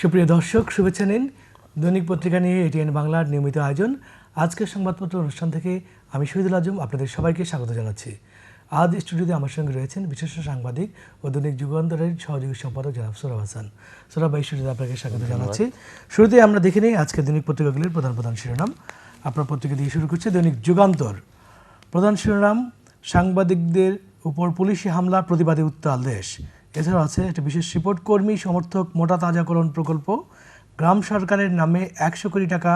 সুপ্রিয় দর্শক, শুভেচ্ছা নিন। দৈনিক পত্রিকা নিয়ে এটিএন বাংলার নিয়মিত আয়োজন আজকের সংবাদপত্র অনুষ্ঠান থেকে আমি শহীদুল আজম আপনাদের সবাইকে স্বাগত জানাচ্ছি। আজ স্টুডিওতে আমার সঙ্গে রয়েছেন বিশিষ্ট সাংবাদিক ও দৈনিক যুগান্তরের সহযোগী সম্পাদক জনাব সোহরাব হাসান। সোহরাব ভাই, স্টুডিওতে আপনাকে স্বাগত জানাচ্ছি। শুরুতে আমরা দেখে নিই আজকের দৈনিক পত্রিকাগুলির প্রধান প্রধান শিরোনাম। আপনার পত্রিকা দিয়ে শুরু করছে দৈনিক যুগান্তর। প্রধান শিরোনাম, সাংবাদিকদের উপর পুলিশি হামলা, প্রতিবাদে উত্তাল দেশ। এছাড়াও আছে একটা বিশেষ রিপোর্ট, কর্মী সমর্থক মোটা তাজাকরণ প্রকল্প, গ্রাম সরকারের নামে 100 কোটি টাকা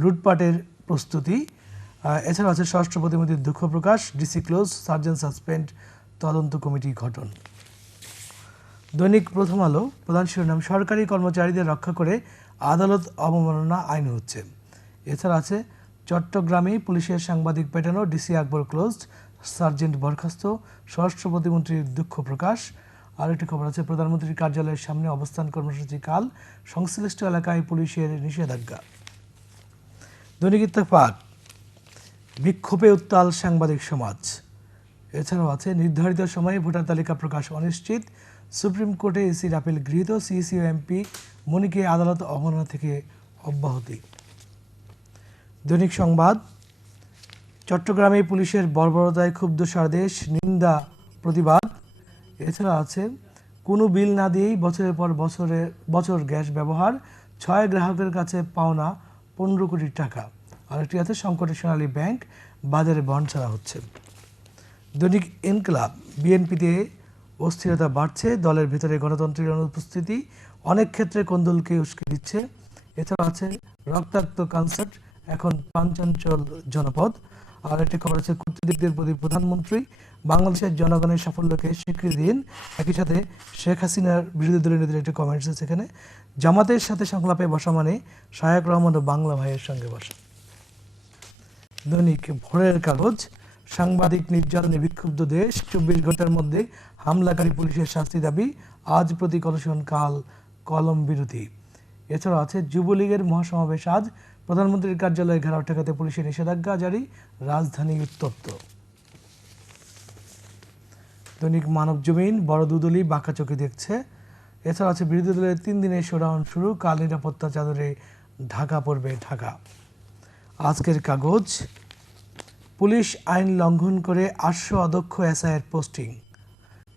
লুটপাটের প্রস্তুতি। এছাড়াও আছে স্বরাষ্ট্র প্রতিমন্ত্রীর দুঃখ প্রকাশ, ডিসি ক্লোজ, সার্জেন্ট সাসপেন্ড, তদন্ত কমিটি গঠন। দৈনিক প্রথম আলো প্রধান শিরোনাম, সরকারি কর্মচারীদের রক্ষা করে আদালত অবমাননা আইন হচ্ছে। এছাড়া আছে চট্টগ্রামে পুলিশের সাংবাদিক পেটানো, ডিসি আকবর ক্লোজড, সার্জেন্ট বরখাস্ত, স্বরাষ্ট্র প্রতিমন্ত্রীর দুঃখ প্রকাশ। আরেকটি খবর আছে, প্রধানমন্ত্রীর কার্যালয়ের সামনে অবস্থান কর্মসূচি কাল, সংশ্লিষ্ট এলাকায় পুলিশের নিষেধাজ্ঞা। দৈনিক ইত্তেফাক, বিক্ষোভে উত্তাল সাংবাদিক সমাজ। এছাড়াও আছে নির্ধারিত সময়ে ভোটার তালিকা প্রকাশ অনিশ্চিত, সুপ্রিম কোর্টে ইসির আপিল গৃহীত, সিইসি ও এমপি মনিকে আদালত অবমাননা থেকে অব্যাহতি। দৈনিক সংবাদ, চট্টগ্রামে পুলিশের বর্বরতায় ক্ষুব্ধ সারা দেশ, নিন্দা প্রতিবাদ। এছাড়া আছে কোনো বিল না দিয়েই বছরের পর বছর গ্যাস ব্যবহার, 6 গ্রাহকের কাছে পাওনা 15 কোটি টাকা। আরেকটি আছে সংকটে সোনালী ব্যাংক, বাজারে বন্ড ছাড়া হচ্ছে। দৈনিক ইনকিলাব, বিএনপিতে অস্থিরতা বাড়ছে, দলের ভিতরে গণতন্ত্রের অনুপস্থিতি অনেক ক্ষেত্রে কোন্দলকে উস্কে দিচ্ছে। এছাড়া আছে রক্তাক্ত কনসার্ট, এখন প্রাণচঞ্চল জনপদ। আর একটি খবর আছে, কূটনীতিকদের প্রতি প্রধানমন্ত্রী বাংলাদেশের জনগণের সাফল্যকে স্বীকৃতি দিন। একই সাথে শেখ হাসিনার বিরোধী দলীয় নেতার একটি কমেন্টস আছে এখানে, জামাতের সাথে সংলাপে বসা মানে শায়েক রহমান ও বাংলা ভাইয়ের সঙ্গে বসা। দৈনিক ভোরের কাগজ, সাংবাদিক নির্যাতনে বিক্ষুব্ধ দেশ, 24 ঘন্টার মধ্যে হামলাকারী পুলিশের শাস্তি দাবি, আজ প্রতি কলসন কাল কলম বিরতি। এছাড়াও আছে যুবলীগের মহাসমাবেশ আজ, প্রধানমন্ত্রীর কার্যালয়ে ঘেরাও ঠেকাতে পুলিশের নিষেধাজ্ঞা জারি, রাজধানী উত্তপ্ত। দৈনিক মানব জমিন, বড় দুদলই বাঁকা চোখে দেখছে। এছাড়া আছে বিরোধী দলের 3 দিনের শোডাউন শুরু, কাল নিরাপত্তা চাদরে ঢাকা পড়বে ঢাকা। আজকের কাগজ, পুলিশ আইন লঙ্ঘন করে 800 অদক্ষ এসআইয়ের পোস্টিং।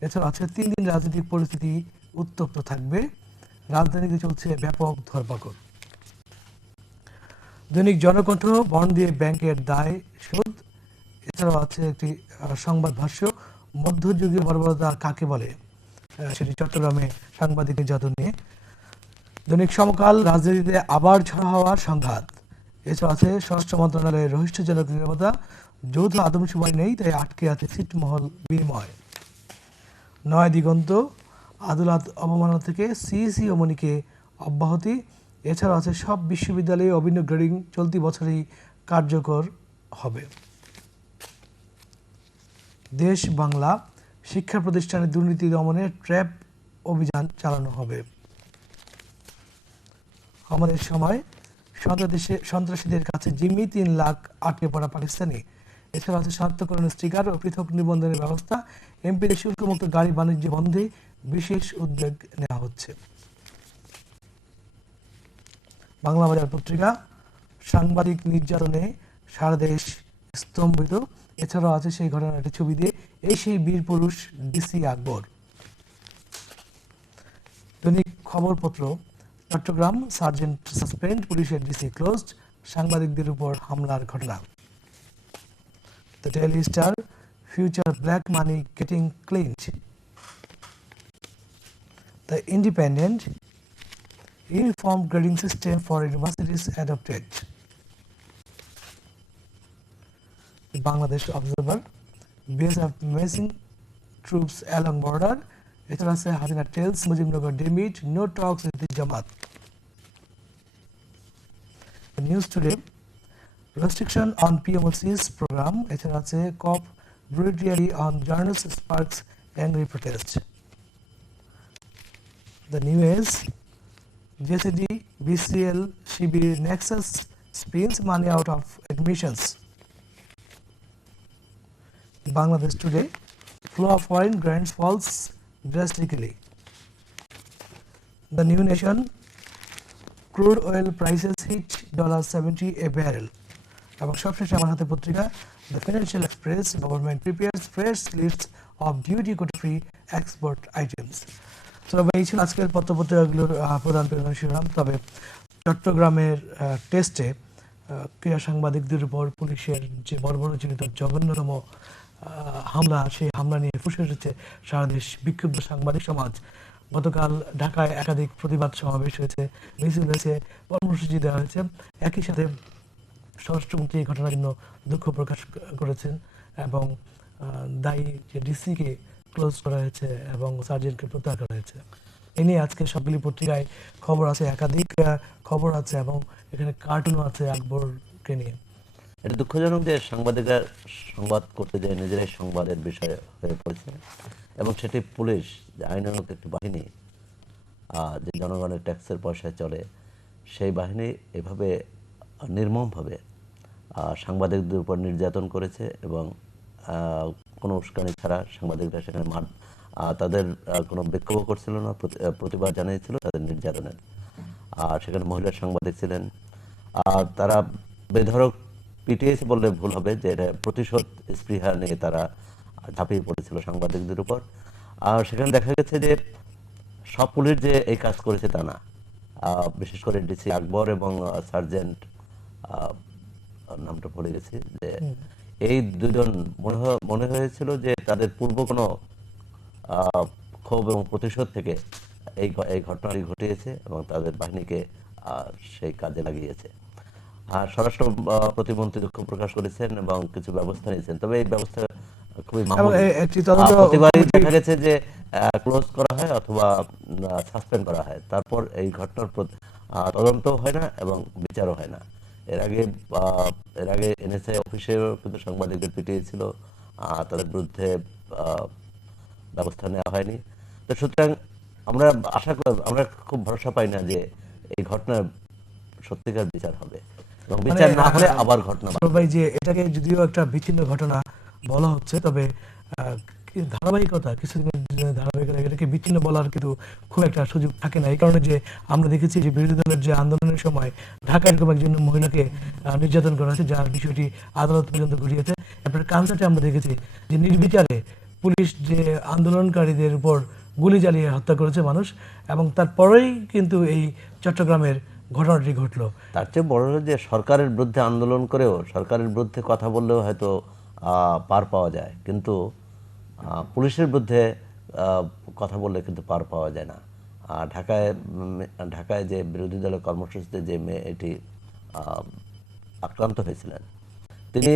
এছাড়া আছে 3 দিন রাজনৈতিক পরিস্থিতি উত্তপ্ত থাকবে, রাজধানীতে চলছে ব্যাপক ধরপাকড়। দৈনিক জনকণ্ঠ, বন্ড দিয়ে ব্যাংকের দায় শোধ। এছাড়াও আছে একটি সংবাদ ভাষ্য, মধ্যযুগীয় বর্বরতা কাকে বলে, সেটি চট্টগ্রামে সাংবাদিক নির্যাতন নিয়ে। দৈনিক সমকাল, রাজনীতিতে আবার ঝড় হওয়া সংঘাত। এছাড়া আছে স্বরাষ্ট্র মন্ত্রণালয়ের রহস্যজনক নিরাপত্তা, যৌথ আদমশুমারি নেই, তাই আটকে আছে ছিটমহল বিনিময়। নয় দিগন্ত, আদালত অবমাননা থেকে সিইসি ও মনিকে অব্যাহতি। এছাড়াও আছে সব বিশ্ববিদ্যালয়ে অভিন্ন গ্রেডিং চলতি বছরেই কার্যকর হবে। দেশ বাংলা, শিক্ষা প্রতিষ্ঠানে দুর্নীতি দমনে ট্র্যাপ অভিযান চালানো হবে। আমাদের সময়, সন্ত্রাসীদের কাছে জিমি, 3 লাখ আটকে পড়া পাকিস্তানি। এছাড়া আছে শনাক্তকরণের স্টিকার ও পৃথক নিবন্ধনের ব্যবস্থা, এমপির শুল্কমুক্ত গাড়ি বাণিজ্য বন্ধে বিশেষ উদ্যোগ নেওয়া হচ্ছে। বাংলা বাজার পত্রিকা, সাংবাদিক নির্যাতনে সারা দেশ স্তম্ভিত। এছাড়াও আছে সেই ঘটনার ছবি দিয়ে এই সেই বীর পুরুষ ডিসি আকবর। দৈনিক খবরপত্র, চট্টগ্রাম, সার্জেন্ট সাসপেন্ড, পুলিশের ডিসি ক্লোজড, সাংবাদিকদের উপর হামলার ঘটনা। The Daily star, future black money getting cleaned. The independent, uniform grading system for universities adopted. Bangladesh Observer, BSF missing troops along border. এছাড়া আছে Hasina tells Mujibnagar demit, no talks with the Jamaat. News Today, restriction on POC's program. এছাড়া আছে COP brutally on journalists sparks angry protest. The New Age, JCD, BCL, Shibir, Nexus spills money out of admissions. The Bangladesh Today, flow of foreign grants falls drastically. The New Nation, crude oil prices hit $70 a barrel। এবং সবশেষে আমার হাতে পত্রিকা the Financial Express, government prepares fresh list of duty quota free export items. তবে এই ছিল আজকের পত্রপত্রিকাগুলোর প্রধান প্রধান শিরোনাম। তবে চট্টগ্রামের টেস্টে ক্রীড়া সাংবাদিকদের উপর পুলিশের যে বর্বরোচিত জঘন্যতম হামলা, সেই হামলা নিয়ে ফুসে উঠেছে সারা দেশ, বিক্ষুব্ধ সাংবাদিক সমাজ। গতকাল ঢাকায় একাধিক প্রতিবাদ সমাবেশ হয়েছে, মিছিল হয়েছে, কর্মসূচি দেওয়া হয়েছে। একই সাথে স্বরাষ্ট্রমন্ত্রী এই ঘটনার জন্য দুঃখ প্রকাশ করেছেন এবং দায়ী যে ডিসিকে ক্লোজ করা হয়েছে এবং সার্জেন্টকে প্রত্যাহার করা হয়েছে। এই নিয়ে আজকে সবগুলি পত্রিকায় খবর আছে, একাধিক খবর আছে এবং এখানে কার্টুন আছে আকবরকে নিয়ে। এটা দুঃখজনক যে সাংবাদিকরা সংবাদ করতে যায় নিজেরাই সংবাদের বিষয় হয়ে পড়েছে এবং সেটি পুলিশ, আইনানুগ একটি বাহিনী, যে জনগণের ট্যাক্সের পয়সায় চলে, সেই বাহিনী এভাবে নির্মমভাবে সাংবাদিকদের উপর নির্যাতন করেছে এবং কোনো উস্কানি ছাড়া সাংবাদিকরা সেখানে তাদের কোনো বিক্ষোভ করছিল না, প্রতিবাদ জানিয়েছিল তাদের নির্যাতনের। আর সেখানে মহিলা সাংবাদিক ছিলেন, তারা বেধড়ক পিটিয়েছে বললে ভুল হবে, যে এটা প্রতিশোধ স্পৃহা নিয়ে তারা ঝাঁপিয়ে পড়েছিল সাংবাদিকদের উপর। আর সেখানে দেখা গেছে যে সব পুলিশ যে এই কাজ করেছে তা না, বিশেষ করে ডিসি আকবর এবং সার্জেন্ট নামটা ভুলে গেছি, যে এই দুজন মনে হয়েছিল যে তাদের পূর্ব কোনো ক্ষোভ এবং প্রতিশোধ থেকে এই ঘটনাটি ঘটিয়েছে এবং তাদের বাহিনীকে সেই কাজে লাগিয়েছে। আর স্বরাষ্ট্র প্রতিমন্ত্রী দুঃখ প্রকাশ করেছেন এবং কিছু ব্যবস্থা নিয়েছেন, তবে এই ব্যবস্থা খুবই প্রতিবারই দেখা গেছে যে ক্লোজ করা হয় অথবা সাসপেন্ড করা হয়, তারপর এই ঘটনার তদন্ত হয় না এবং বিচারও হয় না। এর আগে এনএসএ অফিসে সাংবাদিকদের পিটিয়েছিল, তাদের বিরুদ্ধে ব্যবস্থা নেওয়া হয়নি। সুতরাং আমরা আমরা খুব ভরসা পাই না যে এই ঘটনার সত্যিকার বিচার হবে, বিচার না হলে আবার ঘটনা ভাই, যে এটাকে যদিও একটা বিচ্ছিন্ন ঘটনা বলা হচ্ছে, তবে ধারাবাহিকতা, কিছুদিনের ধারাবাহিকতা, এটাকে বিচ্ছিন্ন বলার কিন্তু খুব একটা সুযোগ থাকে না। এই কারণে যে আমরা দেখেছি যে বিরোধী দলের যে আন্দোলনের সময় ঢাকায় এরকম একজন মহিলাকে নির্যাতন করা হয়েছে, যার বিষয়টি আদালত পর্যন্ত ঘুরিয়েছে। তারপরে কানসাটে আমরা দেখেছি যে নির্বিচারে পুলিশ যে আন্দোলনকারীদের উপর গুলি চালিয়ে হত্যা করেছে মানুষ, এবং তারপরেই কিন্তু এই চট্টগ্রামের ঘটনাটি ঘটলো। তার চেয়ে বড় হলো যে সরকারের বিরুদ্ধে আন্দোলন করেও, সরকারের বিরুদ্ধে কথা বললেও হয়তো পার পাওয়া যায়, কিন্তু পুলিশের বিরুদ্ধে কথা বললে কিন্তু পার পাওয়া যায় না। ঢাকায় যে বিরোধী দলের কর্মসূচিতে যে মেয়েটি আক্রান্ত হয়েছিলেন, তিনি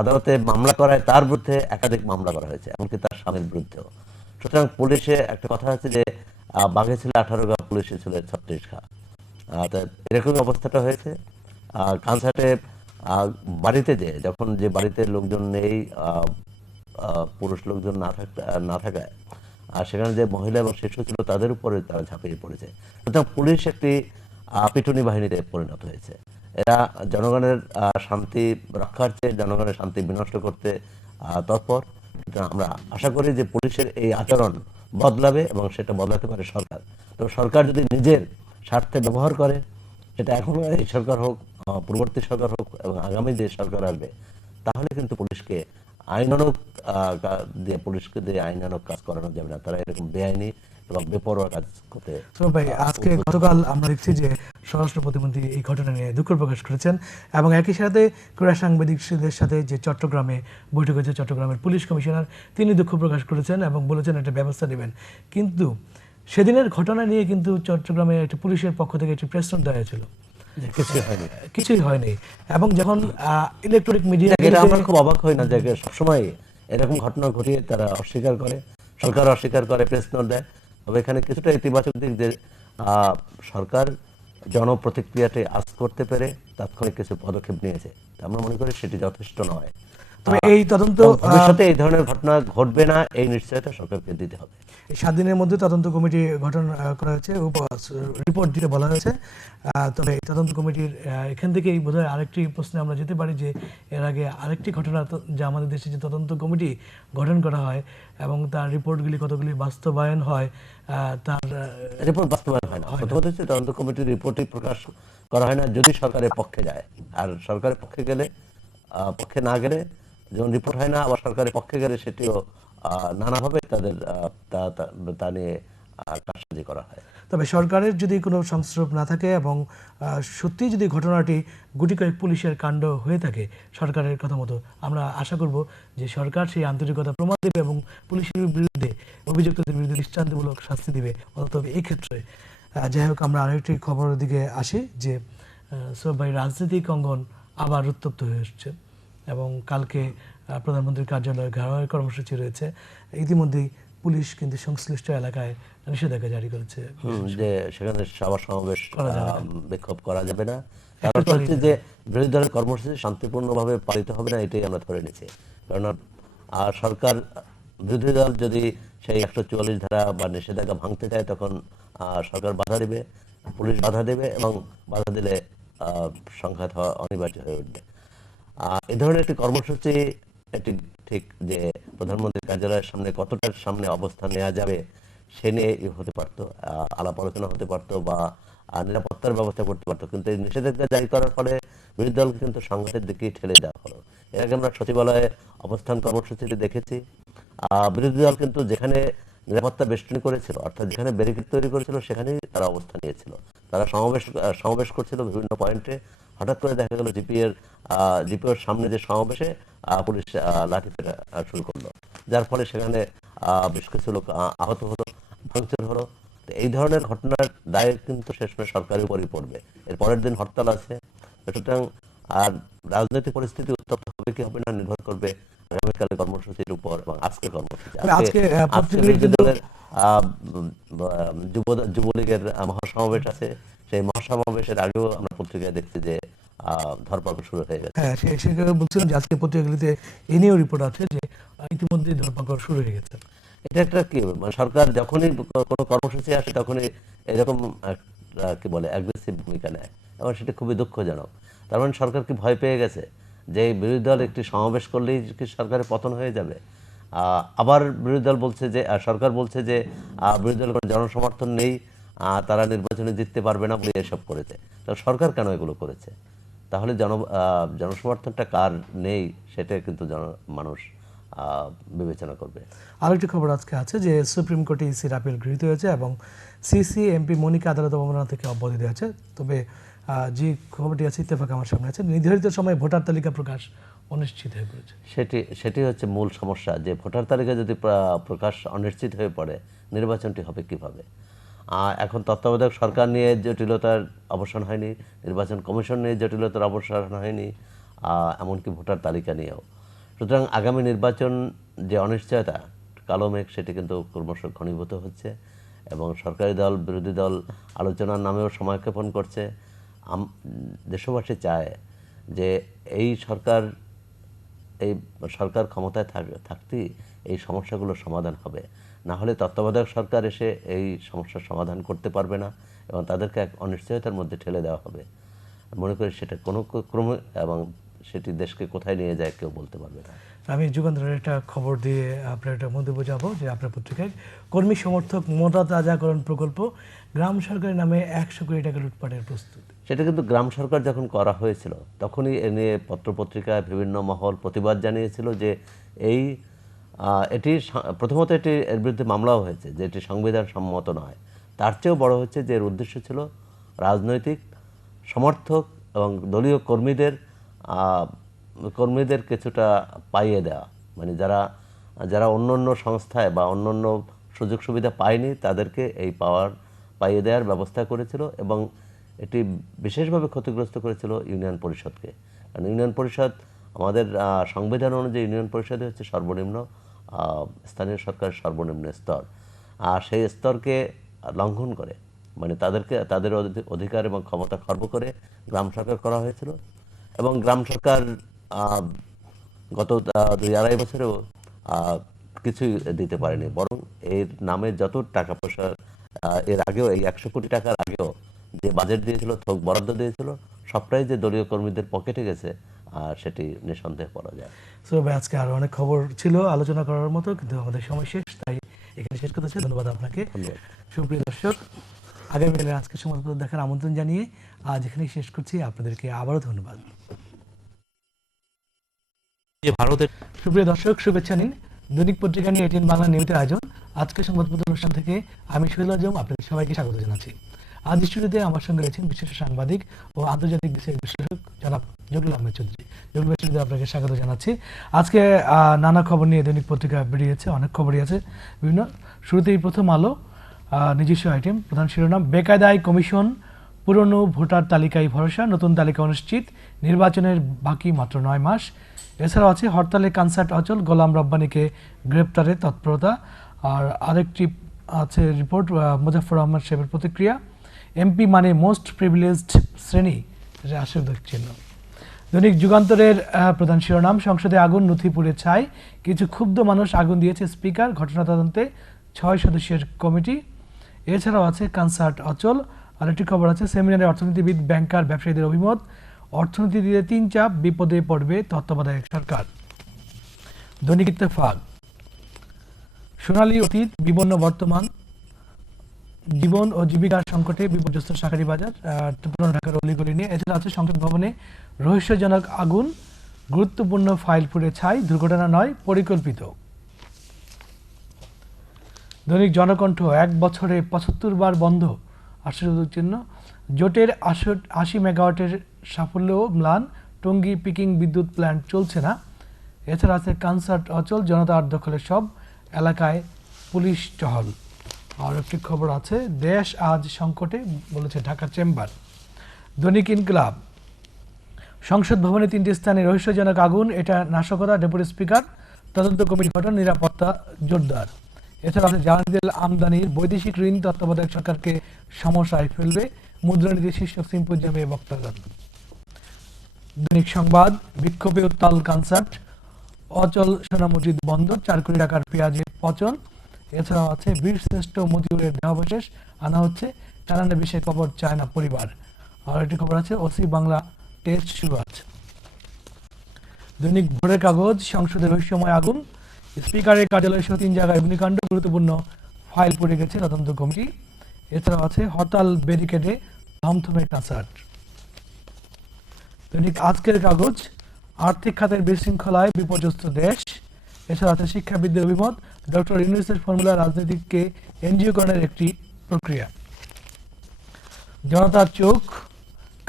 আদালতে মামলা করায় তার বিরুদ্ধে একাধিক মামলা করা হয়েছে, এমনকি তার স্বামীর বিরুদ্ধেও। সুতরাং পুলিশে একটা কথা আছে যে বাঘে ছিল 18 গা, পুলিশে ছিল 36 গা। এরকম অবস্থাটা হয়েছে। কানসাটে বাড়িতে যখন যে বাড়িতে লোকজন নেই, পুরুষ লোকজন না থাকায়, আর সেখানে যে মহিলা এবং শিশু ছিল তাদের উপরে তারা ঝাঁপিয়ে পড়েছে। সুতরাং পুলিশ একটি পিটুনি বাহিনীতে পরিণত হয়েছে। এরা জনগণের শান্তি রক্ষার চেয়ে জনগণের শান্তি বিনষ্ট করতে তৎপর। আমরা আশা করি যে পুলিশের এই আচরণ বদলাবে এবং সেটা বদলাতে পারে সরকার। তো সরকার যদি নিজের স্বার্থে ব্যবহার করে, সেটা এখন এই সরকার হোক, পূর্ববর্তী সরকার হোক এবং আগামী যে সরকার আসবে, তাহলে কিন্তু পুলিশকে আইনানুগ পুলিশকে দিয়ে আইনানুগ কাজ করানো যাবে না। তারা এরকম বেআইনি এবং বেপরোয়া কাজ করতে। আজকে গতকাল আমরা দেখছি যে স্বরাষ্ট্র প্রতিমন্ত্রী এই ঘটনা নিয়ে দুঃখ প্রকাশ করেছেন এবং একই সাথে ক্রীড়া সাংবাদিকদের সাথে যে চট্টগ্রামে বৈঠক হয়েছে, চট্টগ্রামের পুলিশ কমিশনার তিনি দুঃখ প্রকাশ করেছেন এবং বলেছেন একটা ব্যবস্থা নেবেন। কিন্তু সেদিনের ঘটনা নিয়ে কিন্তু চট্টগ্রামে একটি পুলিশের পক্ষ থেকে একটি প্রেস নোট দেওয়া হয়েছিল, কিছুই হয়নি। এবং যখন ইলেকট্রনিক মিডিয়া, আমরা খুব অবাক হই না যে সবসময় এরকম ঘটনা ঘটিয়ে তারা অস্বীকার করে, সরকার অস্বীকার করে, প্রেস নোট দেয়। তো এখানে কিছুটা ইতিবাচক দিক যে সরকার জনপ্রতিক্রিয়াতে আজ করতে পেরে তাৎক্ষণিক কিছু পদক্ষেপ নিয়েছে। আমরা মনে করি সেটি যথেষ্ট নয়। তবে এই তদন্ত এবং ভবিষ্যতে এই ধরনের ঘটনা ঘটবে না এই নিশ্চয়তা সরকারকে দিতে হবে। এই 7 দিনের মধ্যে তদন্ত কমিটি গঠন করা হয়েছে, রিপোর্ট দিতে বলা হয়েছে। তবে এই তদন্ত কমিটির এখান থেকেই বোধহয় আরেকটি প্রশ্নে আমরা যেতে পারি যে এর আগে আরেকটি ঘটনা যে আমাদের দেশে যে তদন্ত কমিটি গঠন করা হয় এবং তার রিপোর্টগুলি কতগুলি বাস্তবায়ন হয়, তার রিপোর্ট বাস্তবায়ন হয় না। প্রথমত হচ্ছে তদন্ত কমিটির রিপোর্টই প্রকাশ করা হয় না যদি সরকারের পক্ষে যায়। আর সরকারের পক্ষে গেলে পক্ষে না গেলে যখন রিপোর্ট হয় না, আবার সরকারের পক্ষে গেলে সেটিও নানাভাবে তাদের তা নিয়ে কারসাজি করা হয়। তবে সরকারের যদি কোনো সংস্রব না থাকে এবং সত্যি যদি ঘটনাটি গুটি কয়েক পুলিশের কাণ্ড হয়ে থাকে সরকারের কথা মতো, আমরা আশা করব যে সরকার সেই আন্তরিকতা প্রমাণ দেবে এবং পুলিশের বিরুদ্ধে, অভিযুক্তদের বিরুদ্ধে দৃষ্টান্তমূলক শাস্তি দিবে অন্তত এই ক্ষেত্রে। যাই হোক, আমরা আরেকটি খবরের দিকে আসি যে সব ভাই, রাজনৈতিক অঙ্গন আবার উত্তপ্ত হয়ে এসছে এবং কালকে প্রধানমন্ত্রীর কার্যালয়ে ঘেরাওয়ের কর্মসূচি রয়েছে। ইতিমধ্যেই পুলিশ কিন্তু সংশ্লিষ্ট এলাকায় নিষেধাজ্ঞা জারি করেছে যে সেখানে সভা সমাবেশ করা যাবে না। বিক্ষোভ করা যাবে না। কারণ হচ্ছে যে বিরোধী দলের কর্মসূচি শান্তিপূর্ণভাবে পালিত হবে না, এটাই আমরা ধরে নিয়েছি। কারণ সরকার, বিরোধী দল যদি সেই 144 ধারা বা নিষেধাজ্ঞা ভাঙতে চায় তখন সরকার বাধা দেবে, পুলিশ বাধা দেবে এবং বাধা দিলে সংঘাত হওয়া অনিবার্য হয়ে উঠবে। এই ধরনের একটি কর্মসূচি, এটি ঠিক যে প্রধানমন্ত্রীর কার্যালয়ের সামনে কতটার সামনে অবস্থান নেওয়া যাবে সে নিয়ে হতে পারতো, আলাপ আলোচনা হতে পারতো বা নিরাপত্তার ব্যবস্থা করতে পারতো। কিন্তু এই নিষেধাজ্ঞা জারি করার ফলে বিরোধী দলকে কিন্তু সংঘাতের দিকে ঠেলে দেওয়া হলো। এটাকে আমরা সচিবালয়ে অবস্থান কর্মসূচিতে দেখেছি। বিরোধী দল কিন্তু যেখানে নিরাপত্তা বেষ্টনী করেছিল, অর্থাৎ যেখানে ব্যারিকেড তৈরি করেছিল, সেখানেই তারা অবস্থান নিয়েছিল। তারা সমাবেশ করছিল বিভিন্ন পয়েন্টে। হঠাৎ করে দেখা গেল জিপিওর সামনে যে সমাবেশে পুলিশ লাঠিপেটা শুরু করলো, যার ফলে সেখানে বেশ কিছু লোক আহত হলো, ভাঙচুর হলো। এই ধরনের ঘটনার দায় কিন্তু শেষমেশ সরকারের উপরই পড়বে। এর পরের দিন হরতাল আছে। সুতরাং আর রাজনৈতিক পরিস্থিতি উত্তপ্ত হবে কি হবে না নির্ভর করবে আগামীকালের কর্মসূচির উপর এবং আজকের কর্মসূচি। আজকে বিরোধী দলের যুবলীগের মহাসমাবেশ আছে। সেই মহাসমাবেশের আগেও আমরা পত্রিকায় দেখছি যে ধরপাকড় শুরু হয়ে গেছে। হ্যাঁ, সেটা বলছিলাম যে আজকে পত্রিকাগুলিতে এ নিয়েও রিপোর্ট আছে যে ইতিমধ্যে ধরপাকড় শুরু হয়ে গেছে। এটা একটা কি, মানে সরকার যখনই কোনো কর্মসূচি আসে তখনই এরকম কি বলে অ্যাগ্রেসিভ ভূমিকা নেয় এবং সেটা খুবই দুঃখজনক। তার মানে সরকার কি ভয় পেয়ে গেছে যে বিরোধী দল একটি সমাবেশ করলেই কি সরকারের পতন হয়ে যাবে? আবার বিরোধী দল বলছে যে, সরকার বলছে যে বিরোধী দলের কোনো জনসমর্থন নেই, তারা নির্বাচনে জিততে পারবে না বলে এসব করেছে। তাহলে সরকার কেন এগুলো করেছে? তাহলে জনসমর্থনটা কার নেই সেটা কিন্তু মানুষ বিবেচনা করবে। আরেকটি খবর আজকে আছে যে সুপ্রিম কোর্টে ইসির আপিল গৃহীত হয়েছে এবং সিসি এমপি মনিকে আদালত অবমাননা থেকে অব্যাহতি দেওয়া হয়েছে। তবে যে খবরটি আছে ইত্তেফাক আমার সামনে আছে, নির্ধারিত সময়ে ভোটার তালিকা প্রকাশ অনিশ্চিত হয়ে পড়েছে। সেটি হচ্ছে মূল সমস্যা, যে ভোটার তালিকা যদি প্রকাশ অনিশ্চিত হয়ে পড়ে নির্বাচনটি হবে কিভাবে? এখন তত্ত্বাবধায়ক সরকার নিয়ে জটিলতার অবসান হয়নি, নির্বাচন কমিশন নিয়ে জটিলতার অবসান হয়নি, এমনকি ভোটার তালিকা নিয়েও। সুতরাং আগামী নির্বাচন যে অনিশ্চয়তা, কালো মেঘ, সেটি কিন্তু ক্রমশ ঘনীভূত হচ্ছে এবং সরকারি দল বিরোধী দল আলোচনার নামেও সময়ক্ষেপণ করছে। দেশবাসী চায় যে এই সরকার ক্ষমতায় থাকতেই এই সমস্যাগুলোর সমাধান হবে, না হলে তত্ত্বাবধায়ক সরকার এসে এই সমস্যার সমাধান করতে পারবে না এবং তাদেরকে এক অনিশ্চয়তার মধ্যে ঠেলে দেওয়া হবে। মনে করি সেটা কোনো ক্রমে এবং সেটি দেশকে কোথায় নিয়ে যায় কেউ বলতে পারবে না। আমি যুগান্তরের একটা খবর দিয়ে আপনার একটা মন্তব্য যাবো যে আপনার পত্রিকায় কর্মী সমর্থক মোটা তাজাকরণ প্রকল্প, গ্রাম সরকারের নামে 100 কোটি টাকা লুটপাটের প্রস্তুতি। সেটা কিন্তু গ্রাম সরকার যখন করা হয়েছিল তখনই এ নিয়ে পত্রপত্রিকায় বিভিন্ন মহল প্রতিবাদ জানিয়েছিল যে প্রথমত এর বিরুদ্ধে মামলাও হয়েছে যে এটি সংবিধান সম্মত নয়। তার চেয়েও বড় হচ্ছে যে এর উদ্দেশ্য ছিল রাজনৈতিক সমর্থক এবং দলীয় কর্মীদের কিছুটা পাইয়ে দেওয়া, মানে যারা অন্য সংস্থায় বা অন্য সুযোগ সুবিধা পায়নি তাদেরকে এই পাইয়ে দেওয়ার ব্যবস্থা করেছিল এবং এটি বিশেষভাবে ক্ষতিগ্রস্ত করেছিল ইউনিয়ন পরিষদকে। কারণ ইউনিয়ন পরিষদ আমাদের সংবিধান অনুযায়ী ইউনিয়ন পরিষদে হচ্ছে সর্বনিম্ন স্থানীয় সরকারের সর্বনিম্ন স্তর। আর সেই স্তরকে লঙ্ঘন করে, মানে তাদের অধিকার এবং ক্ষমতা খর্ব করে গ্রাম সরকার করা হয়েছিল এবং গ্রাম সরকার গত 2-2.5 বছরেও কিছুই দিতে পারেনি, বরং এর নামে যত টাকা পয়সা এর আগেও এই 100 কোটি টাকার আগেও যে বাজেট দিয়েছিল, থোক বরাদ্দ দিয়েছিল, সবটাই যে দলীয় কর্মীদের পকেটে গেছে সেটি নিঃসন্দেহে বলা যায়। সো ভাই, আজকে আরো অনেক খবর ছিল আলোচনা করার মতো, কিন্তু আমাদের সময় শেষ, তাই এখানে শেষ করতে চাই। ধন্যবাদ আপনাকে। ধন্যবাদ। সুপ্রিয় দর্শক, আগামীকালে আজকে সংবাদপত্র দেখার আমন্ত্রণ জানিয়ে আজ এখানেই শেষ করছি। আপনাদেরকে আবারও ধন্যবাদ। ভারতের সুপ্রিয় দর্শক, শুভেচ্ছা নিন। দৈনিক পত্রিকা নিয়ে এটিএন বাংলা নিয়মিত আয়োজন আজকে সংবাদপত্র অনুষ্ঠান থেকে আমি শহীদুল আজম আপনাদের সবাইকে স্বাগত জানাচ্ছি। আজ স্টুডিওতে আমার সঙ্গে রয়েছেন বিশেষ সাংবাদিক ও আন্তর্জাতিক বিষয়ের বিশ্লেষক জনাব জহুরুল আহমেদ চৌধুরী। জহুরুল স্টুডিওতে আপনাকে স্বাগত জানাচ্ছি। আজকে নানা খবর নিয়ে দৈনিক পত্রিকা বেরিয়েছে, অনেক খবরই আছে বিভিন্ন। শুরুতেই প্রথম আলো নিজস্ব আইটেম, প্রধান শিরোনাম বেকায়দায় কমিশন, পুরনো ভোটার তালিকায় ভরসা, নতুন তালিকা অনিশ্চিত, নির্বাচনের বাকি মাত্র 9 মাস। এছাড়াও আছে হরতালে কনসার্ট অচল, গোলাম রব্বানীকে গ্রেপ্তারে তৎপরতা। আর আরেকটি আছে রিপোর্ট মুজাফফর আহমদ সাহেবের প্রতিক্রিয়া, এমপি মানে মোস্ট প্রিভিলেজড শ্রেণী, আশীর্বাদ চিহ্ন। দৈনিক যুগান্তরের প্রধান শিরোনাম সংসদে আগুন, নথি পুড়ে ছাই, কিছু ক্ষুব্ধ মানুষ আগুন দিয়েছে স্পিকার, ঘটনা তদন্তে 6 সদস্যের কমিটি। এছাড়াও আছে কনসার্ট অচল। আরেকটি খবর আছে সেমিনারে অর্থনীতিবিদ, ব্যাংকার, ব্যবসায়ীদের অভিমত, অর্থনীতিতে 3 চাপ, বিপদে পড়বে তত্ত্বাবধায়ক সরকার। দৈনিক ইত্তেফাক সোনালী অতীত, বিবর্ণ বর্তমান, জীবন ও জীবিকার সংকটে বিপর্যস্ত শাঁখারী বাজার, পুরনো ঢাকার অলিগলি নিয়ে। এছাড়া আছে সংসদ ভবনে রহস্যজনক আগুন, গুরুত্বপূর্ণ ফাইল পুড়ে ছাই, দুর্ঘটনা নয় পরিকল্পিত। দৈনিক জনকণ্ঠ 1 বছরে 75 বার বন্ধ, আশ্চর্যজনক চিহ্ন। জোটের 80 মেগাওয়াটের সাফল্যও ম্লান, টঙ্গী পিকিং বিদ্যুৎ প্ল্যান্ট চলছে না। এছাড়া আছে কনসার্ট অচল, জনতার দখলে সব এলাকায় পুলিশ টহল। আর একটি খবর আছে দেশ আজ সংকটে, বলেছে ঢাকা চেম্বার। দৈনিক ইনকিলাব সংসদ ভবনে 3টি স্থানে রহস্যজনক আগুন, এটা নাশকতা, ডেপুটি স্পিকার, তদন্ত কমিটি গঠন, নিরাপত্তা জোরদার। এছাড়া জ্বালানি তেল আমদানির বৈদেশিক ঋণ তত্ত্বাবধায়ক সরকারকে সমস্যায় ফেলবে, মুদ্রানীতি শীর্ষক সিম্পোজিয়ামে বক্তা দেন। দৈনিক সংবাদ বিক্ষোভে উত্তাল কনসার্ট অচল, সোনা মসজিদ বন্ধ, 4 কোটি টাকার পেঁয়াজে পচন। এছাড়াও আছে বীরশ্রেষ্ঠ মতিউরের দেহাবশেষ আনা হচ্ছে, চালানের বিষয়ে খবর চায় না পরিবার। আর একটি খবর আছে ওসি বাংলা টেস্ট শুরুয়াত। দৈনিক ভোরের কাগজ সংসদে রহস্যময় আগুন, স্পিকারের কার্যালয় সহ 3 জায়গায় অগ্নিকাণ্ড, গুরুত্বপূর্ণ ফাইল পড়ে গেছে তদন্ত কমিটি। এছাড়াও আছে হরতাল ব্যারিকেডে থমথমে কনসার্ট। দৈনিক আজকের কাগজ আর্থিক খাতের বিশৃঙ্খলায় বিপর্যস্ত দেশ। এছাড়া আছে শিক্ষাবিদদের অভিমত, ডক্টর ইউনূসের ফর্মুলা রাজনীতিকে এনজিওকরণের একটি প্রক্রিয়া। জনতার চোখ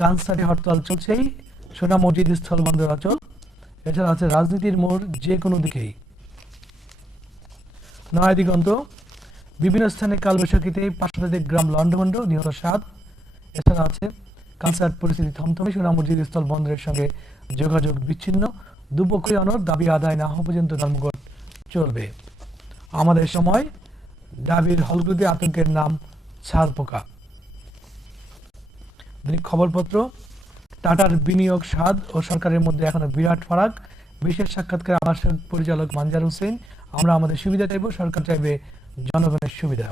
কনসার্টে হরতাল চলছেই, সোনা মসজিদ স্থলবন্দর অচল। এছাড়া আছে রাজনীতির মোড় যে কোনো দিকেই। নয়া দিগন্ত বিভিন্ন স্থানে কালবৈশাখীতে 5 শতাধিক গ্রাম লন্ডভন্ড, নিহত 7। এছাড়া আছে কনসার্ট পরিস্থিতি থমথমে, সোনা মসজিদ স্থল বন্দরের সঙ্গে যোগাযোগ বিচ্ছিন্ন, দুপক্ষই অনড়, দাবি আদায় না হওয়া পর্যন্ত ধর্মঘট চলবে। আমাদের সময় দাবির হলগুলিতে আতঙ্কের নাম ছাড় পোকা। দৈনিক খবরপত্র টাটার বিনিয়োগ স্বাদ ও সরকারের মধ্যে এখনো বিরাট ফারাক, বিশেষ সাক্ষাৎকারে আবাসন পরিচালক মানজার হোসেন, আমরা আমাদের সুবিধা চাইব, সরকার চাইবে জনগণের সুবিধা।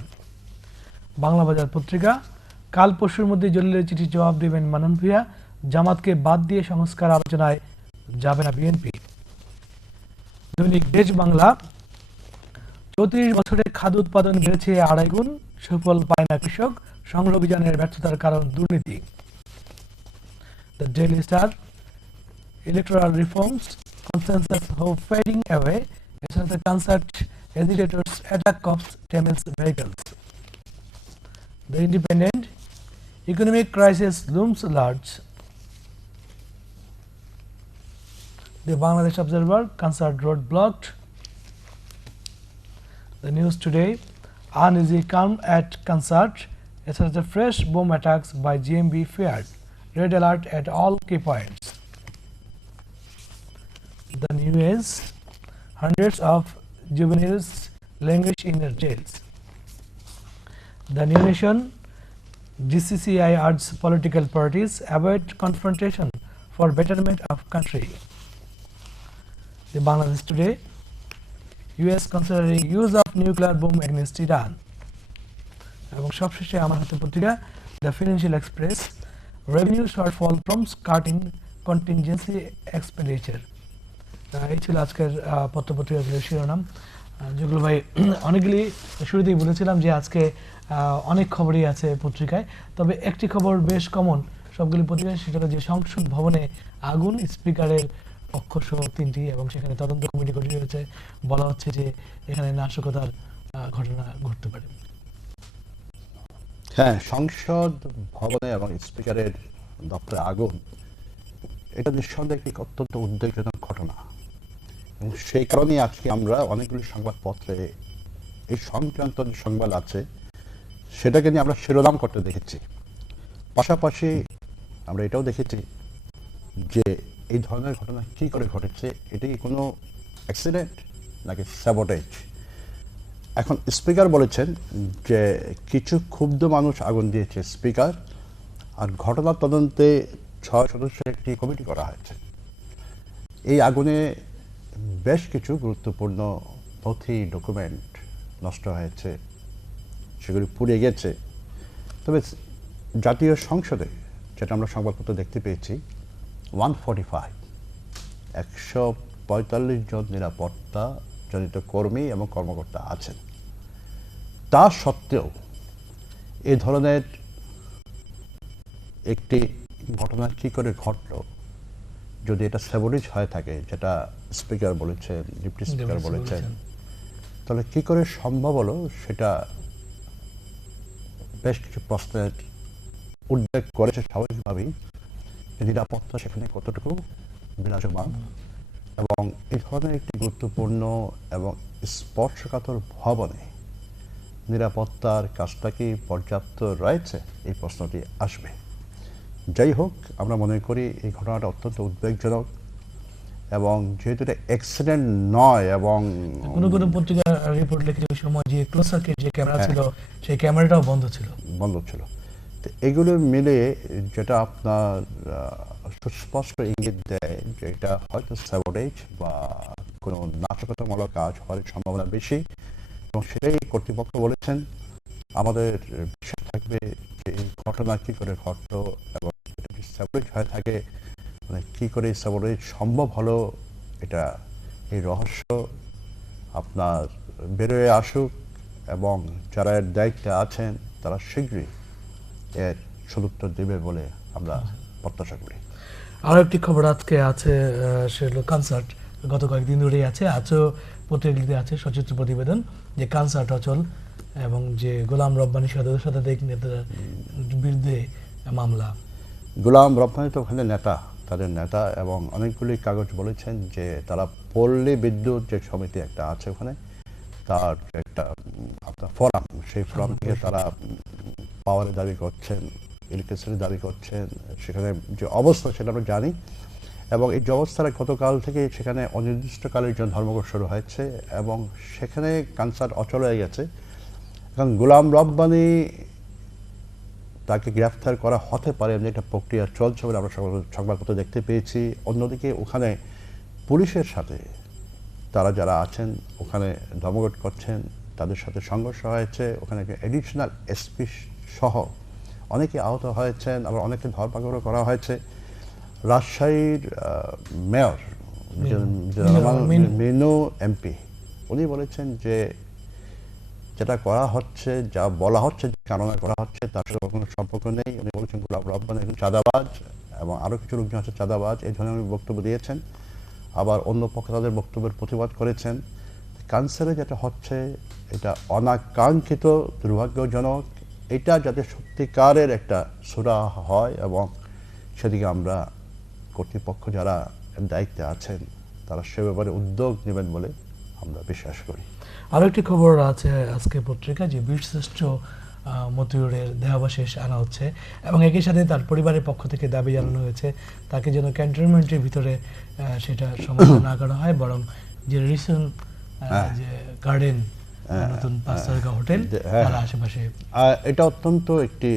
বাংলা বাজার পত্রিকা কাল পরশুর মধ্যে জলিলের চিঠি জবাব দেবেন মানন ভূঁইয়া, জামাতকে বাদ দিয়ে সংস্কার আলোচনায় যাবে না বিএনপি। দৈনিক দেশ বাংলা 34 বছরে খাদ্য উৎপাদন বেড়েছে 2.5 গুণ, সুফল পায় না কৃষক, সংগ্রহ অভিযানের ব্যর্থতার কারণ দুর্নীতি। The Daily star electoral reforms, consensus hope fading away. As the concert agitators attack cops, Thames vehicles. The Independent economic crisis looms large. The Bangladesh Observer concert road blocked. The News Today uneasy calm at concert. As the fresh bomb attacks by GMB feared. Red alert at all key points. The News hundreds of juveniles languish in their jails. The New Nation GCCI urges political parties avoid confrontation for betterment of country. The Bangladesh Today, US considering use of nuclear bomb against Iran. এবং সবশেষে আমার হাতে পত্রিকা the Financial express, revenue shortfall from cutting contingency expenditure. এই ছিল আজকের পত্রপত্রিকাগুলোর শিরোনাম। যেগুলো ভাই অনেকগুলি শুরুতেই বলেছিলাম যে আজকে অনেক খবরই আছে পত্রিকায়, তবে একটি খবর বেশ কমন সবগুলি পত্রিকায়, সেটা হচ্ছে সংসদ ভবনে আগুন, স্পিকারের কক্ষ সহ 3টি, এবং সেখানে তদন্ত কমিটি গঠিত হয়েছে। বলা হচ্ছে যে এখানে নাশকতার ঘটনা ঘটতে পারে। হ্যাঁ, সংসদ ভবনে এবং স্পিকারের দপ্তরে আগুন, এটা নিঃসন্দেহে একটি অত্যন্ত উদ্বেগজনক ঘটনা, এবং সেই কারণেই আজকে আমরা অনেকগুলো সংবাদপত্রে এই সংক্রান্ত যে সংবাদ আছে সেটাকে নিয়ে আমরা শিরোনাম করতে দেখেছি। পাশাপাশি আমরা এটাও দেখেছি যে এই ধরনের ঘটনা কী করে ঘটেছে, এটাই কোনো অ্যাক্সিডেন্ট নাকি স্যাবোটেজ। এখন স্পিকার বলেছেন যে কিছু ক্ষুব্ধ মানুষ আগুন দিয়েছে স্পিকার, আর ঘটনার তদন্তে 6 সদস্যের একটি কমিটি করা হয়েছে। এই আগুনে বেশ কিছু গুরুত্বপূর্ণ নথি, ডকুমেন্ট নষ্ট হয়েছে, সেগুলি পুড়ে গেছে। তবে জাতীয় সংসদে যেটা আমরা সংবাদপত্র দেখতে পেয়েছি, 145 জন নিরাপত্তা জনিত কর্মী এবং কর্মকর্তা আছেন। তা সত্ত্বেও এ ধরনের একটি ঘটনা কী করে ঘটল, যদি এটা স্যাবোটেজ হয়ে থাকে, যেটা স্পিকার বলেছেন, ডিপ্টি স্পিকার বলেছেন, তাহলে কী করে সম্ভব হলো, সেটা বেশ কিছু প্রশ্নের উদ্বেগ করেছে স্বাভাবিকভাবেই। যে নিরাপত্তা সেখানে কতটুকু বিরাজমান, এবং এই ধরনের একটি গুরুত্বপূর্ণ এবং স্পর্শকাতর ভবনে নিরাপত্তার কাজটা কি পর্যাপ্ত রয়েছে, এই প্রশ্নটি আসবে। যাই হোক, আমরা মনে করি এই ঘটনাটা অত্যন্ত উদ্বেগজনক, এবং যেহেতু এটা অ্যাক্সিডেন্ট নয়, এবং কোনো কোনো পত্রিকার রিপোর্ট লিখে ওই সময় যে ক্লোজ সার্কিট যে ক্যামেরা ছিল, সেই ক্যামেরাটাও বন্ধ ছিল। তো এগুলো মিলে যেটা আপনার সুস্পষ্ট ইঙ্গিত দেয় যে এটা হয়তো স্যাবোটেজ বা কোনো নাশকতামূলক কাজ হওয়ার সম্ভাবনা বেশি, এবং সেটাই কর্তৃপক্ষ বলেছেন। আমাদের বিশ্বাস থাকবে যে এই ঘটনা কী করে ঘটলো, এবং স্যাবোটেজ হয়ে থাকে, মানে কী করে স্যাবোটেজ সম্ভব হলো, এটা এই রহস্য আপনার বেরোয় আসুক, এবং যারা এর দায়িত্বে আছেন তারা শীঘ্রই এর সদুত্তর দেবে বলে আমরা প্রত্যাশা করি। আরও একটি খবর আজকে আছে, সে হলো কনসার্ট। গত কয়েকদিন ধরেই আছে, আজও পত্রিকাগুলিতে আছে সচিত্র প্রতিবেদন যে কনসার্ট অচল, এবং যে গোলাম রব্বানী শতাধিক নেতার বিরুদ্ধে মামলা। গোলাম রব্বানী তো ওখানে নেতা, তাদের নেতা, এবং অনেকগুলি কাগজ বলেছেন যে তারা পল্লী বিদ্যুৎ যে সমিতি একটা আছে ওখানে, তার একটা ফোরাম, সেই ফোরাম থেকে তারা পাওয়ারের দাবি করছেন, ইলেকট্রিসিটির দাবি করছেন। সেখানে যে অবস্থা সেটা আমরা জানি, এবং এই যে অবস্থাটা গতকাল থেকে সেখানে অনির্দিষ্টকালের জন্য ধর্মঘট শুরু হয়েছে, এবং সেখানে কনসার্ট অচল হয়ে গেছে। এখন গোলাম রব্বানী তাকে গ্রেফতার করা হতে পারে, এমনি একটা প্রক্রিয়া চলছে বলে আমরা সংবাদপত্র দেখতে পেয়েছি। অন্যদিকে ওখানে পুলিশের সাথে তারা যারা আছেন ওখানে ধর্মঘট করছেন, তাদের সাথে সংঘর্ষ হয়েছে। ওখানে এডিশনাল এসপি সহ অনেকে আহত হয়েছেন, আবার অনেকে ধরপাকড়ও করা হয়েছে। রাজশাহীর মেয়র মিনু এমপি, উনি বলেছেন যে যেটা করা হচ্ছে, যা বলা হচ্ছে, কারণে করা হচ্ছে, তার সাথে কোনো সম্পর্ক নেই। উনি বলেছেন গোলাম রব্বানী একজন চাঁদাবাজ, এবং আরও কিছু লোকজন আছে চাঁদাবাজ, এই ধরনের বক্তব্য দিয়েছেন। আবার অন্য পক্ষে তাদের বক্তব্যের প্রতিবাদ করেছেন। ক্যান্সারে যেটা হচ্ছে এটা অনাকাঙ্ক্ষিত, দুর্ভাগ্যজনক। এটা যাতে সত্যিকারের একটা সুরাহা হয়, এবং সেদিকে আমরা কর্তৃপক্ষ যারা দায়িত্বে আছেন তারা সে ব্যাপারে উদ্যোগ নেবেন বলে আমরা বিশ্বাস করি। আরও একটি খবর আছে আজকে পত্রিকা যে বীরশ্রেষ্ঠ মতিউরের দেহাবশেষ আনা হচ্ছে, এবং একই সাথে তার পরিবারের পক্ষ থেকে দাবি জানানো হয়েছে তাকে যেন ক্যান্টনমেন্টের ভিতরে সেটা সমাধান না করা হয়, বরং যে রিসেন্ট যে গার্ডেন নতুন 5 তারকা হোটেল তার আশেপাশে। এটা অত্যন্ত একটি,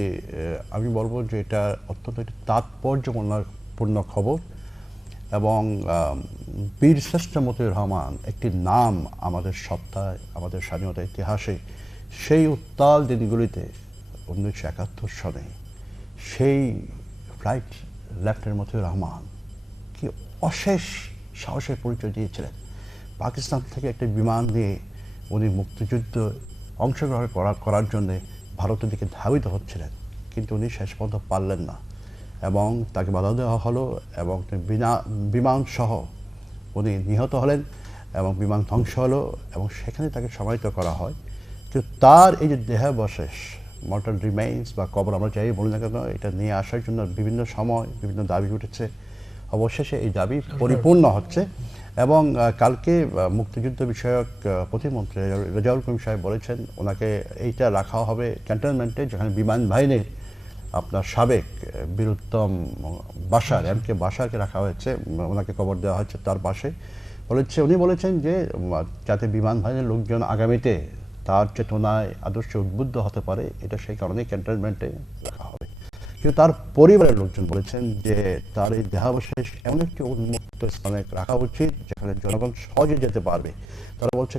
আমি বলবো যে এটা অত্যন্ত একটি তাৎপর্যপূর্ণ খবর। এবং বীরশ্রেষ্ঠ মতিউর রহমান একটি নাম আমাদের সত্তায়, আমাদের স্বাধীনতা ইতিহাসে। সেই উত্তাল দিনগুলিতে 1971 সনে সেই ফ্লাইট লেফটেন্যান্ট মতিউর রহমান কি অশেষ সাহসের পরিচয় দিয়েছিলেন। পাকিস্তান থেকে একটি বিমান নিয়ে উনি মুক্তিযুদ্ধ অংশগ্রহণ করার জন্যে ভারতের দিকে ধাবিত হচ্ছিলেন, কিন্তু উনি শেষ পর্যন্ত পারলেন না এবং তাকে বাধা দেওয়া হলো এবং বিমান সহ উনি নিহত হলেন এবং বিমান ধ্বংস হলো এবং সেখানে তাকে সমাহিত করা হয়। কিন্তু তার এই যে দেহাবশেষ, মর্টাল রিমেইন্স বা কবর আমরা যাই বলি না কেন, এটা নিয়ে আসার জন্য বিভিন্ন সময় বিভিন্ন দাবি উঠেছে। অবশেষে এই দাবি পরিপূর্ণ হচ্ছে এবং কালকে মুক্তিযুদ্ধ বিষয়ক প্রতিমন্ত্রী রেজাউল করিম সাহেব বলেছেন ওনাকে এইটা রাখা হবে ক্যান্টনমেন্টে, যেখানে বিমান বাহিনীর আপনার সাবেক বীরুত্তম বাশার এমকে বাশারকে রাখা হয়েছে, ওনাকে কবর দেওয়া হচ্ছে তার পাশে। উনি বলেছেন যে যাতে বিমান বাহিনীর লোকজন আগামীতে তার চেতনায় আদর্শে উদ্বুদ্ধ হতে পারে, এটা সেই কারণেই ক্যান্টনমেন্টে রাখা হবে। কিন্তু তার পরিবারের লোকজন বলেছেন যে তার এই দেহাবশেষ এমন একটি উন্মুক্ত স্থানে রাখা উচিত যেখানে জনগণ সহজে যেতে পারবে। তারা বলছে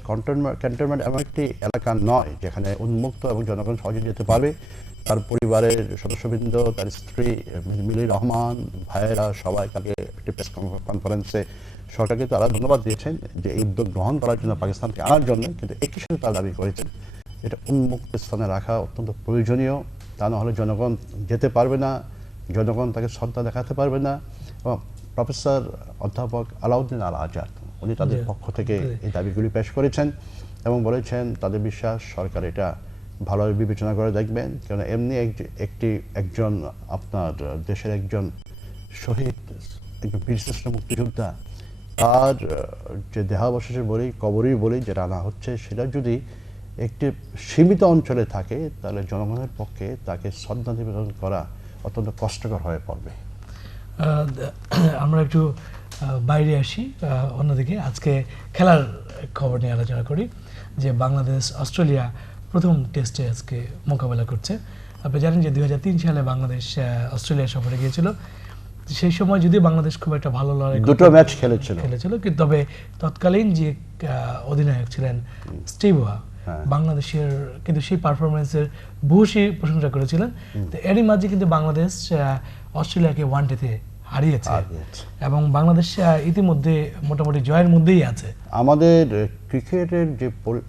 ক্যান্টনমেন্ট এমন একটি এলাকা নয় যেখানে উন্মুক্ত এবং জনগণ সহজে যেতে পারবে। তার পরিবারের সদস্যবৃন্দ, তার স্ত্রী মিলির রহমান, ভাইয়েরা সবাই তাকে একটি প্রেস কনফারেন্সে সরকারকে তারা ধন্যবাদ দিয়েছেন যে এই উদ্যোগ গ্রহণ করার জন্য, পাকিস্তানকে আনার জন্য। কিন্তু একই সাথে তারা দাবি করেছেন এটা উন্মুক্ত স্থানে রাখা অত্যন্ত প্রয়োজনীয়, তা না হলে জনগণ যেতে পারবে না, জনগণ তাকে শ্রদ্ধা দেখাতে পারবে না। এবং প্রফেসর অধ্যাপক আলাউদ্দিন আল আজাদ উনি তাদের পক্ষ থেকে এই দাবিগুলি পেশ করেছেন এবং বলেছেন তাদের বিশ্বাস সরকার এটা ভালোভাবে বিবেচনা করে দেখবেন, কারণ এমনি একজন আপনার দেশের একজন শহীদ, বীরশ্রেষ্ঠ মুক্তিযোদ্ধা, তার যে দেহাবশেষের কবরই বলি যেটা আনা হচ্ছে, সেটা যদি একটি সীমিত অঞ্চলে থাকে তাহলে জনগণের পক্ষে তাকে শ্রদ্ধা নিবেদন করা অত্যন্ত কষ্টকর হয়ে পড়বে। আমরা একটু বাইরে আসি, অন্যদিকে আজকে খেলার খবর নিয়ে আলোচনা করি যে বাংলাদেশ অস্ট্রেলিয়া প্রথম টেস্টে আজকে মোকাবেলা করছে। আপনি জানেন যে 2003 সালে বাংলাদেশ অস্ট্রেলিয়া সফরে গিয়েছিল। সেই সময় যদি বাংলাদেশ খুব একটা ভালো লড়াই দুটো ম্যাচ খেলেছিল, কিন্তু তবে তৎকালীন যে অধিনায়ক ছিলেন স্টিভ ওয়া বাংলাদেশের কিন্তু সেই পারফরমেন্সের ভূয়সী প্রশংসা করেছিলেন। তো এরই মাঝে কিন্তু বাংলাদেশ অস্ট্রেলিয়াকে ওয়ানডেতে হারিয়েছে এবং বাংলাদেশ ইতিমধ্যে মোটামুটি জয়ের মধ্যেই আছে। আমাদের ক্রিকেটের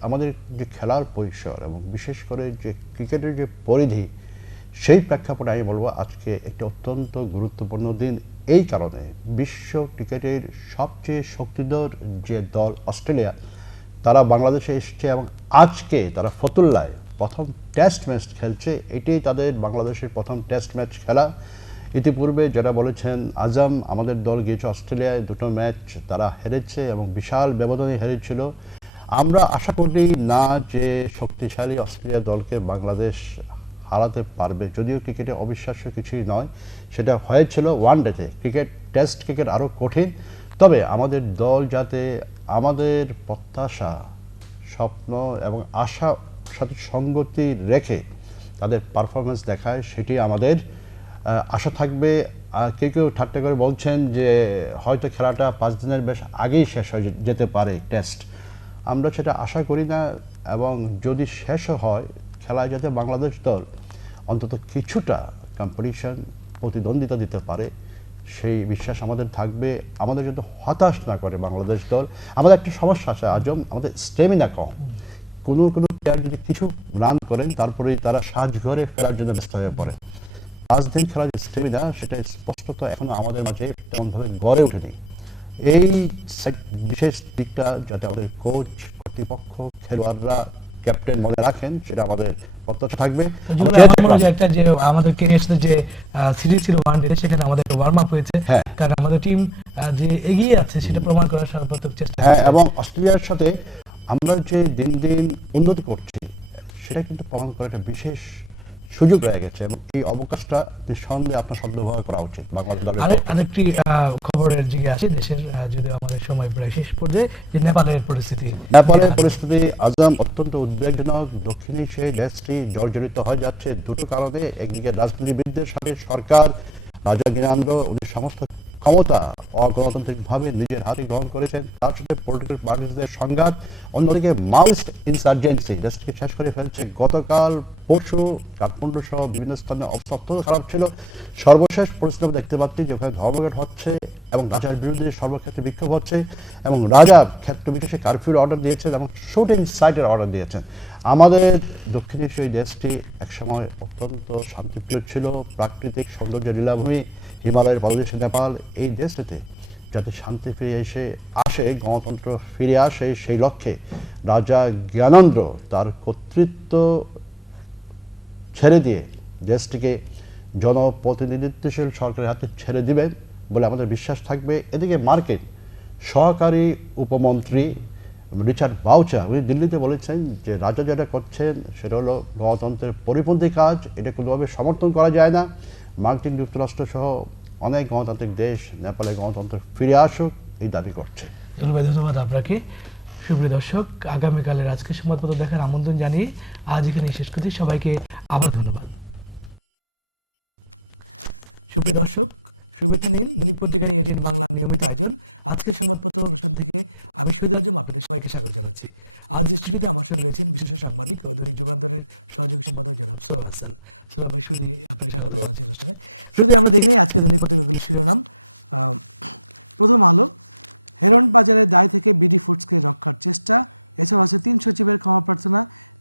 আমাদের যে খেলার পরিসর এবং বিশেষ করে যে ক্রিকেটের যে পরিধি, সেই প্রেক্ষাপটে আমি বলবো আজকে একটি অত্যন্ত গুরুত্বপূর্ণ দিন। এই কারণে বিশ্ব ক্রিকেটের সবচেয়ে শক্তিধর যে দল অস্ট্রেলিয়া, তারা বাংলাদেশে এসছে এবং আজকে তারা ফতুল্লায় প্রথম টেস্ট ম্যাচ খেলছে। এটাই তাদের বাংলাদেশের প্রথম টেস্ট ম্যাচ খেলা। ইতিপূর্বে যারা বলেছেন আজম আমাদের দল গিয়েছে অস্ট্রেলিয়ায়, দুটো ম্যাচ তারা হেরেছে এবং বিশাল ব্যবধানে হেরেছিল। আমরা আশা করি না যে শক্তিশালী অস্ট্রেলিয়া দলকে বাংলাদেশ হারাতে পারবে, যদিও ক্রিকেটে অবিশ্বাস্য কিছুই নয়, সেটা হয়েছিল ওয়ানডেতে। টেস্ট ক্রিকেট আরও কঠিন। তবে আমাদের দল যাতে আমাদের প্রত্যাশা, স্বপ্ন এবং আশার সাথে সঙ্গতি রেখে তাদের পারফরমেন্স দেখায়, সেটি আমাদের আশা থাকবে। কেউ ঠাট্টা করে বলছেন যে হয়তো খেলাটা 5 দিনের বেশ আগেই শেষ হয়ে যেতে পারে টেস্ট। আমরা সেটা আশা করি না এবং যদি শেষও হয় খেলায় যাতে বাংলাদেশ দল অন্তত কিছুটা কম্পিটিশন প্রতিদ্বন্দ্বিতা দিতে পারে, সেই বিশ্বাস আমাদের থাকবে। আমাদের যদি হতাশ না করে বাংলাদেশ দল। আমাদের একটা সমস্যা আছে আজম, আমাদের স্টেমিনা কম। কোনো প্লেয়ার যদি কিছু রান করেন তারপরেই তারা সাজঘরে ফেরার জন্য ব্যস্ত হয়ে পড়ে। 5 দিন খেলার যে স্টেমিনা, সেটা স্পষ্টত এখন আমাদের মাঝে তেমনভাবে গড়ে ওঠেনি। এই বিশেষ দিকটা যাতে আমাদের কোচ, কর্তৃপক্ষ, খেলোয়াড়রা, ক্যাপ্টেন মনে রাখেন, সেটা আমাদের প্রত্যাশা থাকবে। আমাদের যে সিরিজ ছিল ওয়ানডে, সেখানে আমাদের ওয়ার্ম আপ হয়েছে, কারণ আমাদের টিম যে এগিয়ে আছে সেটা প্রমাণ করার সর্বোচ্চ চেষ্টা। এবং অস্ট্রেলিয়ার সাথে আমরা যে দিন দিন উন্নতি করছি, সেটা কিন্তু প্রমাণ করার একটা বিশেষ সুযোগ রয়ে গেছে এবং এই অবকাশটা নিঃসন্দেহে আপনার সদ্ব্যবহার করা উচিত বাংলাদেশ দলের। আরেকটি খবরের দিকে আছে দেশের, যদি আমাদের সময় প্রায় শেষ পর্যায়ে, যে নেপালের পরিস্থিতি আজম অত্যন্ত উদ্বেগজনক। দক্ষিণ এশিয়ায় দেশটি জর্জরিত হয়ে যাচ্ছে দুটো কারণে। একদিকে রাজনীতিবিদদের সাথে সরকার রাজা জ্ঞানেন্দ্র উনি সমস্ত ক্ষমতা অগণতান্ত্রিকভাবে নিজের হাতে গ্রহণ করেছেন, তার সাথে পলিটিক্যাল পার্টিদের সংঘাত, অন্যদিকে মাস ইনসার্জেন্সি দেশকে শেষ করে ফেলছে। গতকাল পরশু কাঠমান্ডু সহ বিভিন্ন স্থানে অবস্থা অত্যন্ত খারাপ ছিল। সর্বশেষ পরিস্থিতি আমরা দেখতে পাচ্ছি যে ওখানে ধর্মঘট হচ্ছে এবং রাজার বিরুদ্ধে সর্বক্ষেত্রে বিক্ষোভ হচ্ছে এবং রাজা ক্ষেত্র বিশেষে কারফিউর অর্ডার দিয়েছেন এবং শুট ইন সাইটের অর্ডার দিয়েছেন। আমাদের দক্ষিণ এশীয় দেশটি একসময় অত্যন্ত শান্তিপ্রিয় ছিল, প্রাকৃতিক সৌন্দর্য লীলাভূমি, হিমালয়ের পাদদেশে নেপাল। এই দেশটিতে যাতে শান্তি ফিরে আসে, গণতন্ত্র ফিরে আসে, সেই লক্ষ্যে রাজা জ্ঞানেন্দ্র তার কর্তৃত্ব ছেড়ে দিয়ে দেশটিকে জনপ্রতিনিধিত্বশীল সরকারের হাতে ছেড়ে দিবেন বলে আমাদের বিশ্বাস থাকবে। এদিকে মার্কিন সহকারী উপমন্ত্রী রিচার্ড বাউচার উনি দিল্লিতে বলেছেন যে রাজা যেটা করছেন সেটা হলো গণতন্ত্রের পরিপন্থী কাজ, এটা কোনোভাবে সমর্থন করা যায় না। মার্কিন যুক্তরাষ্ট্র সহ অনেক গণতান্ত্রিক দেশ নেপালে গণতন্ত্র ফিরে আসুক এই দাবি করছে। ধন্যবাদ আপনাকে। সুপ্রিয় দর্শক, আগামীকালের আজকের সংবাদপত্র দেখার আমন্ত্রণ জানিয়ে আজ এখানে শেষ করছি। সবাইকে আবার ধন্যবাদ। সুপ্রিয় দর্শক, শুভেচ্ছা নিন দৈনিক পত্রিকা নিয়ে এটিএন বাংলা নিয়মিত আয়োজন আজকের সংবাদপত্র অনুষ্ঠান থেকে আমি শহীদুল আজম আপনাদের সবাইকে স্বাগত জানাচ্ছি। আজ স্টুডিওতে আমার সঙ্গে রয়েছেন বিশেষ সাংবাদিক ও দৈনিক যুগান্তরের সহযোগী সম্পাদক জনাব সোহেব হাসান। সোহেব ভাই, শুধু আপনাকে স্বাগত জানাচ্ছি অনুষ্ঠানে। শুধু আমরা দেখে নিই আজকের দৈনিক পত্রিকাগুলির শিরোনাম। প্রথম আলো, হেরন বাজারের দায় থেকে বিডি ফুডসকে রক্ষার চেষ্টা। এছাড়াও আছে 3 সচিবের ক্ষমা প্রার্থনা,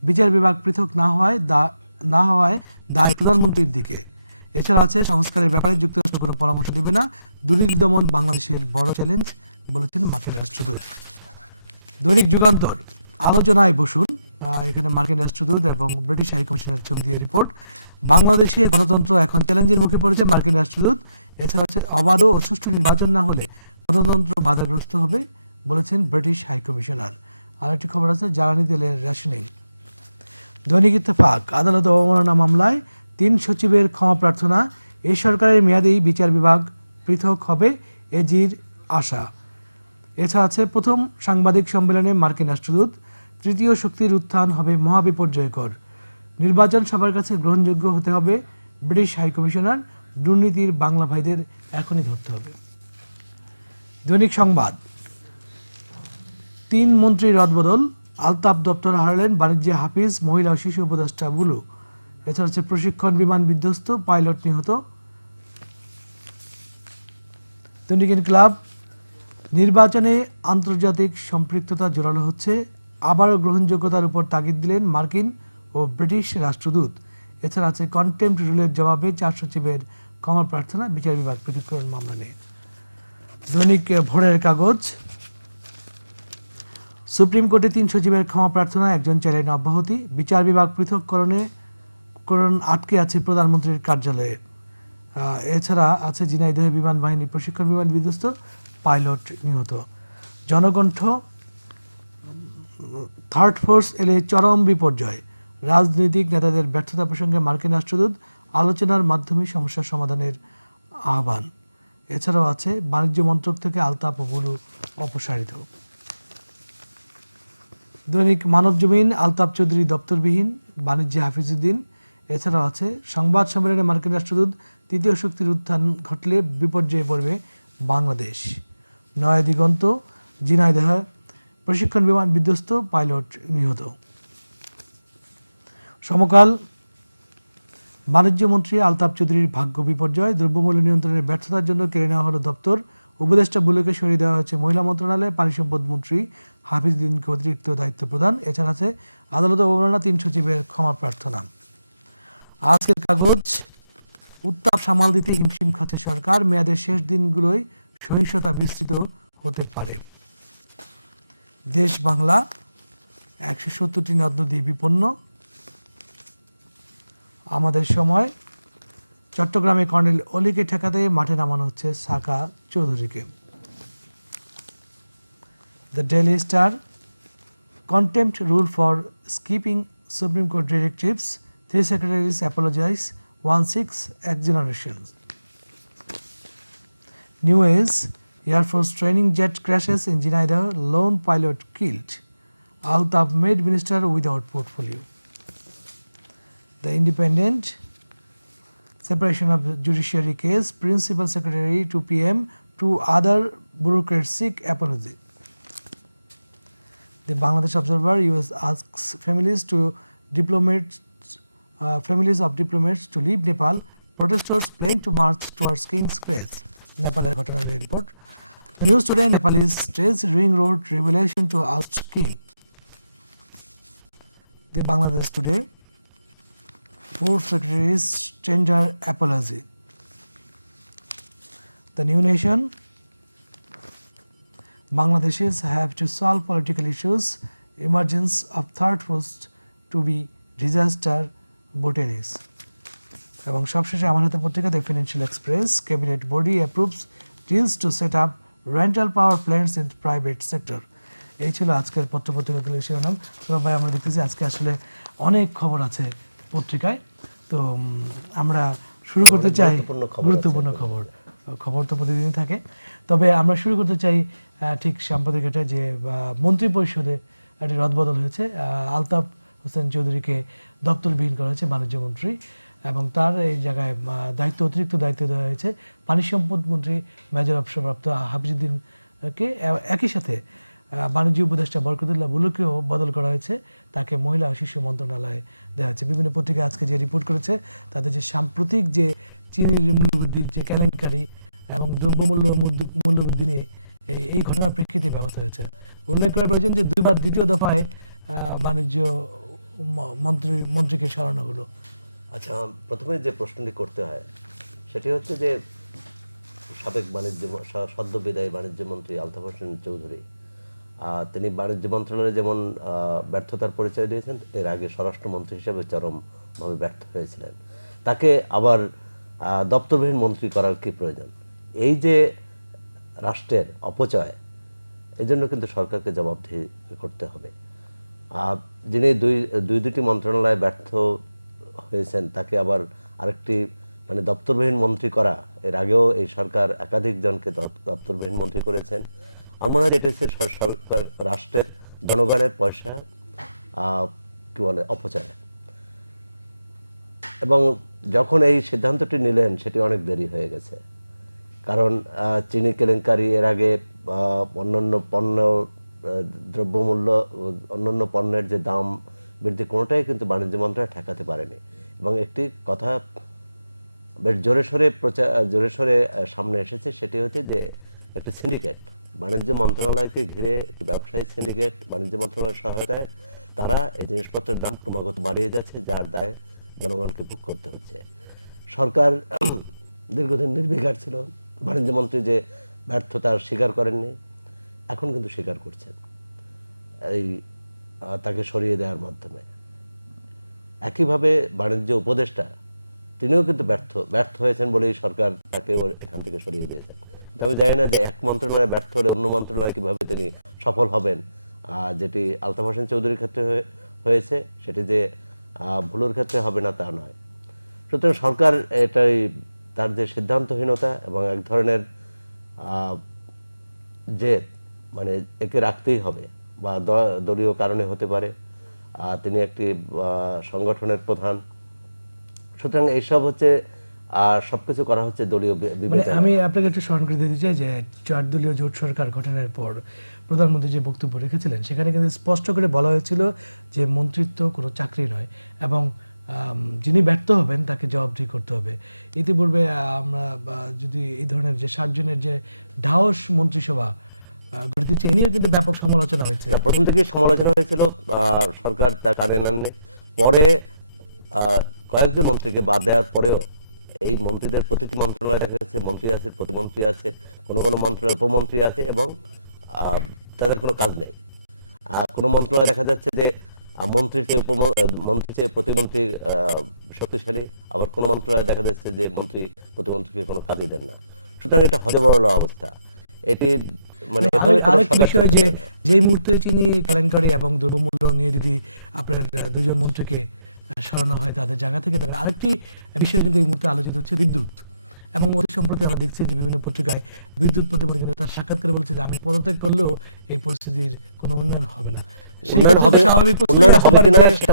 বিচার বিভাগ পৃথক না হওয়ায় দায় প্রধানমন্ত্রীর দিকে। এছাড়া আছে সংস্কারের ব্যাপারে যুক্তরাষ্ট্র কোনো পরামর্শ দেবে না, দুর্নীতি দমন বাংলাদেশের বড় চ্যালেঞ্জ বলেছেন মার্কিন রাষ্ট্রদূত। দৈনিক যুগান্তর, আলোচনায় বসুন, এখানে মার্কিন রাষ্ট্রদূত এবং ব্রিটিশ হাই কমিশনের ছবি দিয়ে রিপোর্ট। বাংলাদেশের গণতন্ত্র এখন চ্যালেঞ্জের মুখে পড়েছে মার্কিন রাষ্ট্রদূত। এছাড়া আছে অবাধ ও সুষ্ঠু নির্বাচন না হলে গণতন্ত্র বাধাগ্রস্ত হবে বলেছেন ব্রিটিশ হাই কমিশনার। আরেকটি খবর আছে জ্বালানি তেলের রেশনিং। দৈনিক ইত্তেফাক, আদালত অবমাননা মামলায় 3 সচিবের ক্ষমা প্রার্থনা, এই সরকারের মেয়াদেই বিচার বিভাগ পৃথক হবে এজির আশা। এছাড়া আছে প্রথম সাংবাদিক সম্মেলনে মার্কিন রাষ্ট্রদূত, তৃতীয় শক্তির উত্থান হবে মহাবিপর্যয়কর, নির্বাচন সবার কাছে গ্রহণযোগ্য হতে হবে ব্রিটিশ হাই কমিশনার, দুর্নীতির বাংলা ভাইদের এখনই ধরতে হবে। দৈনিক সংবাদ, 3 মন্ত্রী রদবদল, আলতাফ দপ্তর হারালেন বাণিজ্যে হাফিজ, মহিলা ও শিশু উপদেষ্টা বুলু। এছাড়া হচ্ছে প্রশিক্ষণ বিমান বিধ্বস্ত, পাইলট নিহত। দৈনিক ইনকিলাব, নির্বাচনে আন্তর্জাতিক সম্পৃক্ততা জোরালো হচ্ছে, আবারও গ্রহণযোগ্যতার উপর তাগিদ দিলেন মার্কিন ও ব্রিটিশ রাষ্ট্রদূত। এছাড়া আছে কন্টেম্পট রুলের জবাবে 4 সচিবের ক্ষমা প্রার্থনা, বিচার বিভাগ পৃথককরণ মামলা নিয়ে। দৈনিক ভোরের কাগজ, সুপ্রিম কোর্টে 3 সচিবের ক্ষমা প্রার্থনা, একজন চাইলেন অব্যাহতি, বিচার বিভাগ পৃথককরণ আটকে আছে প্রধানমন্ত্রীর কার্যালয়ে। এছাড়া আছে ঝিনাইদহে বিমান বাহিনী প্রশিক্ষণ বিমান বিধ্বস্ত, পাইলট নিহত। জনকণ্ঠ, থার্ড ফোর্স এলে চরম বিপর্যয়, রাজনৈতিক নেতাদের ব্যর্থতা প্রসঙ্গে মার্কিন রাষ্ট্রদূত, আলোচনার মাধ্যমে সমস্যার সমাধানের আহ্বান। এছাড়াও আছে বাণিজ্য মন্ত্রক থেকে আলতাফ ও বুলু অপসারিত। দৈনিক মানবজমিন, আলতাফ চৌধুরী দপ্তরবিহীন, বাণিজ্যে হাফিজউদ্দিন। এছাড়াও আছে সংবাদ সম্মেলনে মার্কিন রাষ্ট্রদূত, তৃতীয় শক্তির উত্থান ঘটলে বিপর্যয়ে পড়বে বাংলাদেশ। নয়া দিগন্ত, ঝিনাইদহ প্রশিক্ষণ বিমান বিধ্বস্ত, পাইলট নিহত। সমকাল, বাণিজ্য মন্ত্রী আলতাফ চৌধুরীর ভাগ্য বিপর্যয়, দ্রব্যমূল্য নিয়ন্ত্রণের ব্যর্থতার জন্য কেড়ে নেওয়া হলো দপ্তর, উপদেষ্টা বুলুকে সরিয়ে দেওয়া হয়েছে মহিলা মন্ত্রণালয়ে, পানি সম্পদ মন্ত্রী হাফিজউদ্দিনকে অতিরিক্ত দায়িত্ব প্রদান। এছাড়া আছে আদালত অবমাননা, 3 সচিবের ক্ষমা প্রার্থনা। আজকের কাগজ, উত্তাপ সামাল দিতে হিমশিম খাচ্ছে সরকার, মেয়াদের শেষ দিনগুলোয় সহিংসতা বিস্তৃত হতে পারে। দেশ বাংলা, 170টি নদ নদী বিপন্ন। আমাদের সময়, চট্টগ্রামে কর্নেল অলিকে ঠেকাতে মাঠে নামানো হচ্ছে সাকা চৌধুরীকে। The Daily star, contempt rule for skipping Supreme Court directives, 3 secretaries apologize, 1-6 exoneration. New Age, Air Force training jet crashes in Zinaidah, lone pilot killed. Altaf made minister without portfolio. The Independent, separation of judiciary case, principal secretary to PM to other bureaucratic apology. The Bangladesh Observer, US asks families of diplomats to leave Nepal. Protesters plan to march towards King's Place. Nepal got a report. News Today, Nepalese stage ring road revelation to oust king. The Bangladesh Today, Fourth Secretary's tender apology. The New Nation, Bangladeshis have to solve political issues, emergence of third post to be disaster botanist. এবং সবশেষে আমার হাতে পত্রিকা the Financial Express, cabinet body approves deals to set up rental power plants in private sector. এই ছিল আজকের পত্রপত্রিকাগুলোর শিরোনাম। সৌরভ ভাই, আমরা দেখতেছি আজকে আসলে অনেক খবর আছে পত্রিকায়, তো আমরা শুরু করতে চাই গুরুত্বপূর্ণ খবর তো প্রতিদিনই থাকে, তবে আমরা শুরু করতে চাই ঠিক সাম্প্রতিক এটা যে মন্ত্রী পরিষদে একটি রদবদল হয়েছে। আলতাফ হোসেন চৌধুরীকে দপ্তরবিহীন করা হয়েছে বাণিজ্য মন্ত্রী, এবং তার এই জায়গায় অতিরিক্ত দায়িত্ব দেওয়া হয়েছে পানি সম্পদ মন্ত্রী মেজর অবসরপ্রাপ্ত হাফিজউদ্দিনকে। একই সাথে বাণিজ্য উপদেষ্টা বরকতুল্লাহ বুলুকেও বদল করা হয়েছে, তাকে মহিলা ও শিশু মন্ত্রণালয়ে দেওয়া হয়েছে। বিভিন্ন পত্রিকা আজকে যে রিপোর্ট করেছে তাদের যে সাম্প্রতিক যে চিনির মূল্যবৃদ্ধির যে কেলেঙ্কারি এবং মূল্যবৃদ্ধি নিয়ে এই ঘটনার প্রেক্ষিতে ব্যবস্থা হয়েছে। উল্লেখ করা প্রয়োজন যে দুইবার দ্বিতীয় দফায় বাণিজ্য মন্ত্রীকে সরানো হলো। আচ্ছা, প্রথমে যে প্রশ্নটি করতে হয় সেটি হচ্ছে যে সাবেক সদ্য বিদায়ী বাণিজ্য মন্ত্রী আলতাফ হোসেন চৌধুরী, তিনি বাণিজ্য মন্ত্রণালয়ে যেমন ব্যর্থতার পরিচয় দিয়েছেন, এর আগে স্বরাষ্ট্রমন্ত্রী হিসেবে চরমভাবে ব্যর্থ হয়েছিলেন। তাকে আবার দপ্তরবিহীন মন্ত্রী করার কি প্রয়োজন? এই যে রাষ্ট্রের অপচয়, এই জন্য কিন্তু সরকারকে জবাবদিহি করতে হবে। যিনি দুটি মন্ত্রণালয়ে ব্যর্থ হয়েছেন, তাকে আবার আরেকটি দপ্তরবিহীন মন্ত্রী করা, এর আগেও এই সরকার একাধিক জনকে দপ্তরবিহীন মন্ত্রী করেছেন। আমার মনে হয় এটা হচ্ছে রাষ্ট্রের জনগণের পয়সা অপচয়। এবং যখন এই সিদ্ধান্তটি নিলেন সেটি অনেক দেরি হয়ে গেছে, কারণ চিনি কেলেঙ্কারি, এর আগে অন্যান্য দ্রব্যমূল্য, অন্যান্য পণ্যের যে দাম বৃদ্ধি, কোনোটাই কিন্তু বাণিজ্য মন্ত্রণালয় ঠেকাতে পারেনি। এবং একটি কথা বেশ জোরে সোরে সামনে এসেছে, সেটি হচ্ছে যে সিন্ডিকেট, বাণিজ্য মন্ত্রণালয়কে ঘিরে একটি ব্যবসায়ী সিন্ডিকেট বাণিজ্য মন্ত্রণালয়ের সহায়তায় তারা এই জিনিসপত্রের দাম ক্রমাগত বাড়িয়ে যাচ্ছে, যার দায় জনগণকে ভোগ করতে হচ্ছে। সরকার দীর্ঘদিন নির্বিকার ছিল, বাণিজ্য মন্ত্রী যে ব্যর্থতার স্বীকার করেননি, এখন কিন্তু স্বীকার করছেন এই তাকে সরিয়ে দেওয়ার মাধ্যমে। একইভাবে বাণিজ্য উপদেষ্টা, তিনিও কিন্তু ব্যর্থ হয়েছেন বলেই সরকার তাকে এখান থেকে সরিয়ে দিয়েছেন। আমি জানি না যে এক মন্ত্রণালয়ে ব্যর্থ হলে অন্য মন্ত্রণালয়ে কিভাবে তিনি সফল হবেন। যেটি আলতাফ হোসেন চৌধুরীর ক্ষেত্রে হয়েছে, সেটি যে ভুলোর ক্ষেত্রে হবে না তা নয়। সুতরাং সরকার এটাই তার যে সিদ্ধান্তহীনতা এবং এক ধরনের জেদ, একে রাখতেই হবে, বা দলীয় কারণে হতে পারে, তিনি একটি সংগঠনের প্রধান, সুতরাং এইসব হচ্ছে সবকিছু করা হচ্ছে দলীয় বিবেচনায়। আমি আপনাকে একটু স্মরণ করে দিতে চাই যে 4 দলীয় জোট সরকার গঠনের পর প্রধানমন্ত্রী যে বক্তব্য রেখেছিলেন, সেখানে কিন্তু স্পষ্ট করে বলা হয়েছিল যে মন্ত্রিত্ব কোনো চাকরি নয়, এবং যিনি ব্যর্থ হবেন তাকে জবাবদিহি করতে হবে। ইতিপূর্বে আমরা যদি এই ধরনের যে 7 জনের যে ঢাওস মন্ত্রিসভা গঠিত হচ্ছে, এ নিয়ে কিন্তু ব্যাপক সমালোচনা হয়েছে। প্রথম থেকেই সমালোচনা হয়েছিল, সরকার তা কাজে নেননি। পরে কয়েকজন মন্ত্রীকে বাদ দেওয়ার পরেও এই মন্ত্রীদের প্রতিটি মন্ত্রণালয়ে দেখা যাচ্ছে মন্ত্রী আছে, প্রতিমন্ত্রী আছে, কোনো মন্ত্রণালয় উপমন্ত্রী আছে, এবং তাদের কোনো কাজ নেই। কোনো মন্ত্রণালয়ে দেখা যাচ্ছে যে মন্ত্রীর চেয়ে প্রতিমন্ত্রী শক্তিশালী, আবার কোনো মন্ত্রণালয়ে দেখা যাচ্ছে যে মন্ত্রী প্রতিমন্ত্রীকে কোনো কাজই দেন না। সুতরাং এটা হজবরল অবস্থা। এটি আরেকটি বিষয় যে যেই মুহূর্তে চিনি কেলেঙ্কারি এবং দ্রব্যমূল্য নিয়ে যদি আপনার 2 জন মন্ত্রীকে সরানো হয় তাদের জায়গা থেকে, তাহলে আরেকটি বিষয় কিন্তু এই মুহূর্তে আলোচিত হচ্ছে বিদ্যুৎ। এবং অতি সম্প্রতি আমরা দেখছি যে বিভিন্ন পত্রিকায় বিদ্যুৎ প্রতিমন্ত্রী কিন্তু তার সাক্ষাৎকারে বলছে যে আমি পদত্যাগ করলেও এই পরিস্থিতির কোনো উন্নয়ন হবে না।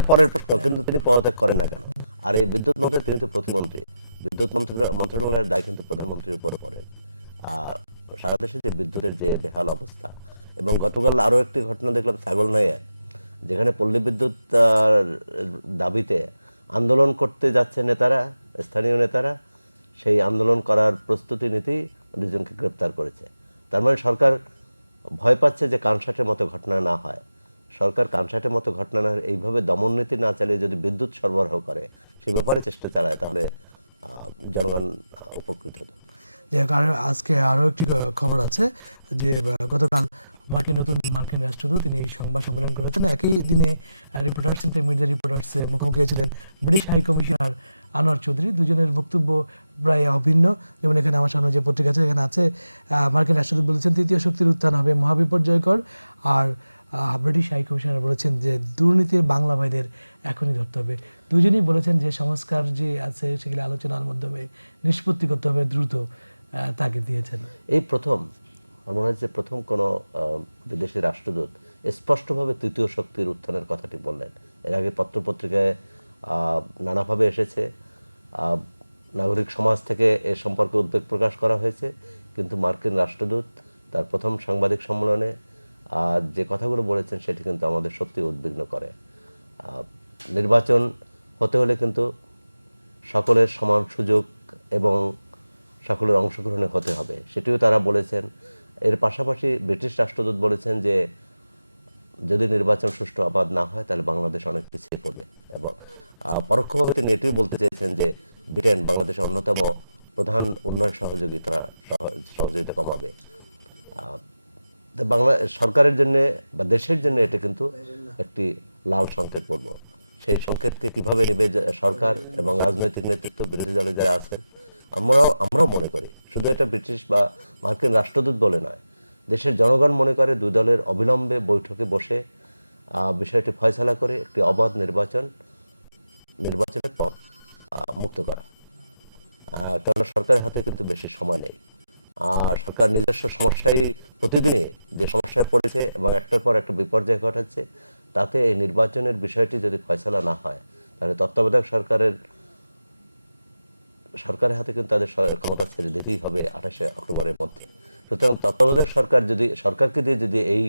পরের প্রশ্ন, কিন্তু তিনি পদত্যাগ করেন না কেন? আর এই বিদ্যুৎ মন্ত্রী তিনি তো প্রতিমন্ত্রী, বিদ্যুৎ মন্ত্রণালয়ের দায় কিন্তু প্রধানমন্ত্রীর উপরে পড়ে। আর সারা দেশে যে বিদ্যুতের যে বেহাল অবস্থা, এবং গতকাল আরো একটি ঘটনা দেখলাম ছাগলনাইয়ে, যেখানে পল্লী বিদ্যুৎ দাবিতে আন্দোলন করতে যাচ্ছে নেতারা, স্থানীয় নেতারা, সেই আন্দোলন করার প্রস্তুতি নিতেই দুজনকে গ্রেপ্তার করেছে। তার মানে সরকার ভয় পাচ্ছে যে কানসাটের মতো ঘটনা না হয়। সরকার কানসাটের মতো ঘটনা না হয়, এইভাবে দমন নীতি না চালিয়ে যদি বিদ্যুৎ সরবরাহ করে, সে ব্যাপারে চেষ্টা চালায়, তাহলে জনগণ উপকৃত হতো। যে আজকে আরো একটি খবর আছে যে গতকাল নতুন যে মার্কিন রাষ্ট্রদূত তিনি সংবাদ সম্মেলন করেছেন। একই দিনে রিপোর্টার্স মিডিয়া রিপোর্টার্স মুখোমুখি ছিলেন British high commissioner Anwar Chowdhury. দুজনের বক্তব্য প্রায় অভিন্ন। যেমন এখানে আমার সামনে যে পত্রিকা আছে এখানে আছে মার্কিন রাষ্ট্রদূত বলেছেন তৃতীয় শক্তির উত্থান হবে মহাবিপর্যয়কর, আর ব্রিটিশ হাই কমিশনার বলেছেন যে দুর্নীতির বাংলা ভাইদের এখনই ধরতে হবে। দুজনেই বলেছেন যে সংস্কার যে আছে সেগুলো আলোচনার মাধ্যমে নিষ্পত্তি করতে হবে দ্রুত, তাকে দিয়েছেন। এই প্রথম, আমার মনে হচ্ছে প্রথম কোনো বিদেশি রাষ্ট্রদূত স্পষ্টভাবে তৃতীয় শক্তির উত্থানের কথাটি বললেন। এর আগে পত্রপত্রিকায় নানাভাবে এসেছে, নাগরিক সমাজ থেকে এ সম্পর্কে উদ্বেগ প্রকাশ করা হয়েছে, কিন্তু মার্কিন রাষ্ট্রদূত তার প্রথম সাংবাদিক সম্মেলনে যে কথাগুলো বলেছেন সেটি কিন্তু আমাদের সত্যি উদ্বিগ্ন করে। নির্বাচন হতে হলে কিন্তু সকলের সমান সুযোগ এবং সকলের অংশগ্রহণে হতে হবে, সেটিও তারা বলেছেন। এর পাশাপাশি ব্রিটিশ রাষ্ট্রদূত বলেছেন যে যদি নির্বাচন সুষ্ঠু অবাধ না হয় তাহলে বাংলাদেশ অনেক পিছিয়ে পড়বে, এবং পরোক্ষভাবে তিনি এটিও বলতে চেয়েছেন যে ব্রিটেন বাংলাদেশের অন্যতম প্রধান উন্নয়ন সহযোগিতা কমাবে। বাংলা সরকারের জন্য বা দেশের জন্য এটা কিন্তু একটি লাল সংকেত বলবো। সেই সংকেতকে কিভাবে নেবে সরকার এবং রাজনৈতিক নেতৃত্ব, বিরোধী দলে যারা আছে, আমরাও মনে করি, শুধু এটা ব্রিটিশ বা মার্কিন রাষ্ট্রদূত বলে নয়, দেশের জনগণ মনে করে দুই দলের অবিলম্বে বৈঠকে বসে বিষয়টি ফয়সালা করে একটি অবাধ নির্বাচনের পথ মুক্ত করা। কারণ সরকারের হাতে কিন্তু বেশি সময় নেই। সরকার নিজস্ব সমস্যায় প্রতিদিনই যে সমস্যায় পড়েছে এবং একটার পর একটা বিপর্যয় ঘটাচ্ছে, তাতে এই নির্বাচনের বিষয়টি যদি ফয়সালা না হয় তাহলে তত্ত্বাবধায়ক সরকারের হাতে কিন্তু তাদের ক্ষমতা ছেড়ে দিতেই হবে 28শে অক্টোবরের মধ্যে। সুতরাং তত্ত্বাবধায়ক সরকারকে দিয়ে যদি এই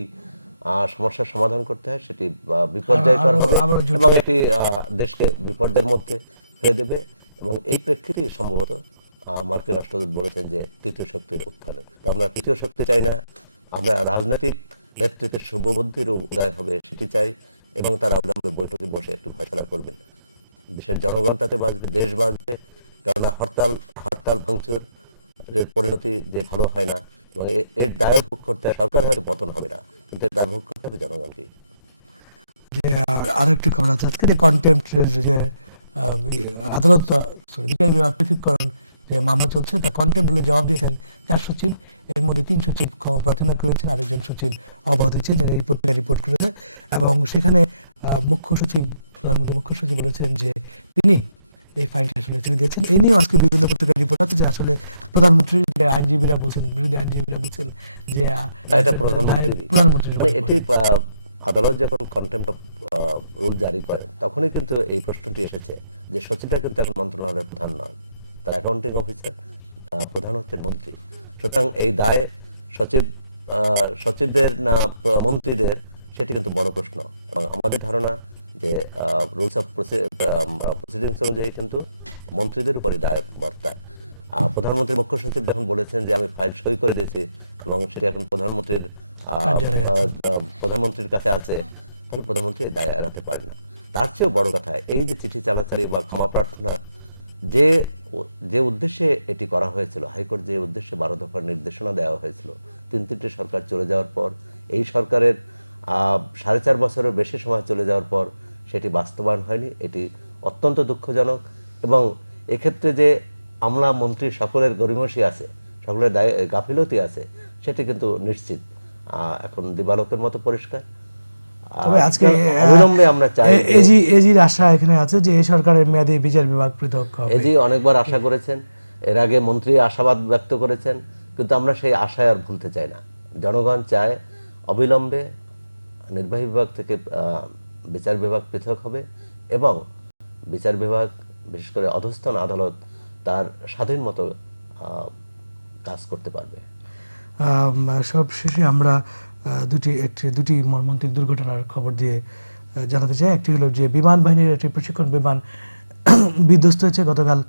সমস্যার সমাধান করতে হয়, সেটি বিপর্যয়কর হবে এবং এটি দেশকে বিপর্যয়ের মধ্যে ফেলে দেবে। এবং এই প্রেক্ষিতে সম্ভবত মার্কিন রাষ্ট্রদূত বলেছেন যে তৃতীয় শক্তির উত্থানে। আমরা তৃতীয় শক্তি চাই না, আমরা রাজনৈতিক নেতৃত্বের শুভবুদ্ধির উদয় হবে সেটি চাই, এবং তারা অবিলম্বে বৈঠকে বসে একটু ফয়সলা করবেন। দেশের জনগণ তাতে বাঁচবে, দেশ বাঁচবে। কেননা হরতাল ভাঙচুর পরিণতি যে ভালো হয় না, এবং এর দায় ভোগ করতে সরকার হয়তো পতন হবে না, কিন্তু এর দায় ভোগ করতে হবে জনগণকে। আরেকটি খবর আছে আজকে যে কন্টেম্পটের যে আদালত বিচার বিভাগ পৃথকীকরণ যে মামলা চলছে তা কন্টেম্পটে জবাব দিয়েছেন 4 সচিব। এর মধ্যে 3 সচিব ক্ষমা প্রার্থনা করেছেন, আরেকজন সচিব অব্যাহতি দিয়েছেন, রিপোর্ট করেছে। এবং সেখানে প্রধানমন্ত্রী মুখ্য সচিব বলেছেন যে তিনি এই ফাইলটা আসলে ছেড়ে দিয়েছেন। এই নিয়েও আজকে বিভিন্ন পত্রিকার রিপোর্ট আছে যে আসলে প্রধানমন্ত্রীর যে আইনজীবীরা বলছেন, বিরোধী আইনজীবীরা বলছেন যে এটা প্রধানমন্ত্রী এটি আদালত যখন কন্টেম্প্ট অফ রুল জারি করে তখনই কিন্তু এই প্রশ্নটি এসেছে যে সচিবরা কিন্তু এখন মন্ত্রণালয়ের প্রধান নয়, অ্যাকাউন্টিং অফিসার, প্রধান হচ্ছে মন্ত্রী। সুতরাং এই দায় সচিবদের না মন্ত্রীদের, সেটি কিন্তু বড় প্রশ্ন। এবং আমাদের ধারণা যে রুলস অফ প্রসিডিংস অনুযায়ী কিন্তু মন্ত্রীদের উপরই দায় বর্তায়। প্রধানমন্ত্রীর মুখ্য সচিব যখন বলেছেন যে আমি ফাইল সই করে দিয়েছি এবং সেটি এখন প্রধানমন্ত্রীর কাছে আছে, তাহলে প্রধানমন্ত্রী এই দায় এড়াতে পারে না। তার চেয়েও বড় কথা, এই যে চিঠি চালাচালি বা ক্ষমা প্রার্থনা, যে উদ্দেশ্যে এটি করা হয়েছিল, হাইকোর্ট যে উদ্দেশ্যে 12 দফার নির্দেশনা দেওয়া হয়েছিল, 3টি সরকার চলে যাওয়ার পর, এই সরকারের 4.5 বছরের বেশি সময় চলে যাওয়ার পর সেটি বাস্তবায়ন হয়নি। এটি অত্যন্ত দুঃখজনক। এবং এক্ষেত্রে যে আমলা মন্ত্রী সকলের গরিমসি আছে, সকলের গাফিলতি আছে, সেটি কিন্তু নিশ্চিত এখন দিবালোকের মতো পরিষ্কার। তবে আজকে অবিলম্বে আমরা চাই, এজির আশা এখানে আছে যে এই সরকারের মেয়াদে বিচার বিভাগ পৃথক হবে। এজি অনেকবার আশা করেছেন, এর আগে মন্ত্রী আশাবাদ ব্যক্ত করেছেন, কিন্তু আমরা সেই আশায় আর ভুলতে চাই না। জনগণ চায় অবিলম্বে নির্বাহী বিভাগ থেকে বিচার বিভাগ পৃথক হবে এবং বিচার বিভাগ, বিশেষ করে অধস্তন আদালত তার স্বাধীন মতো কাজ করতে পারবে। সব শেষে আমরা দুটি মর্মান্তিক দুর্ঘটনার খবর দিয়ে জানাতে চাই। একটি হলো যে বিমান বাহিনীর একটি প্রশিক্ষণ বিমান বিধ্বস্ত হয়েছে গতকাল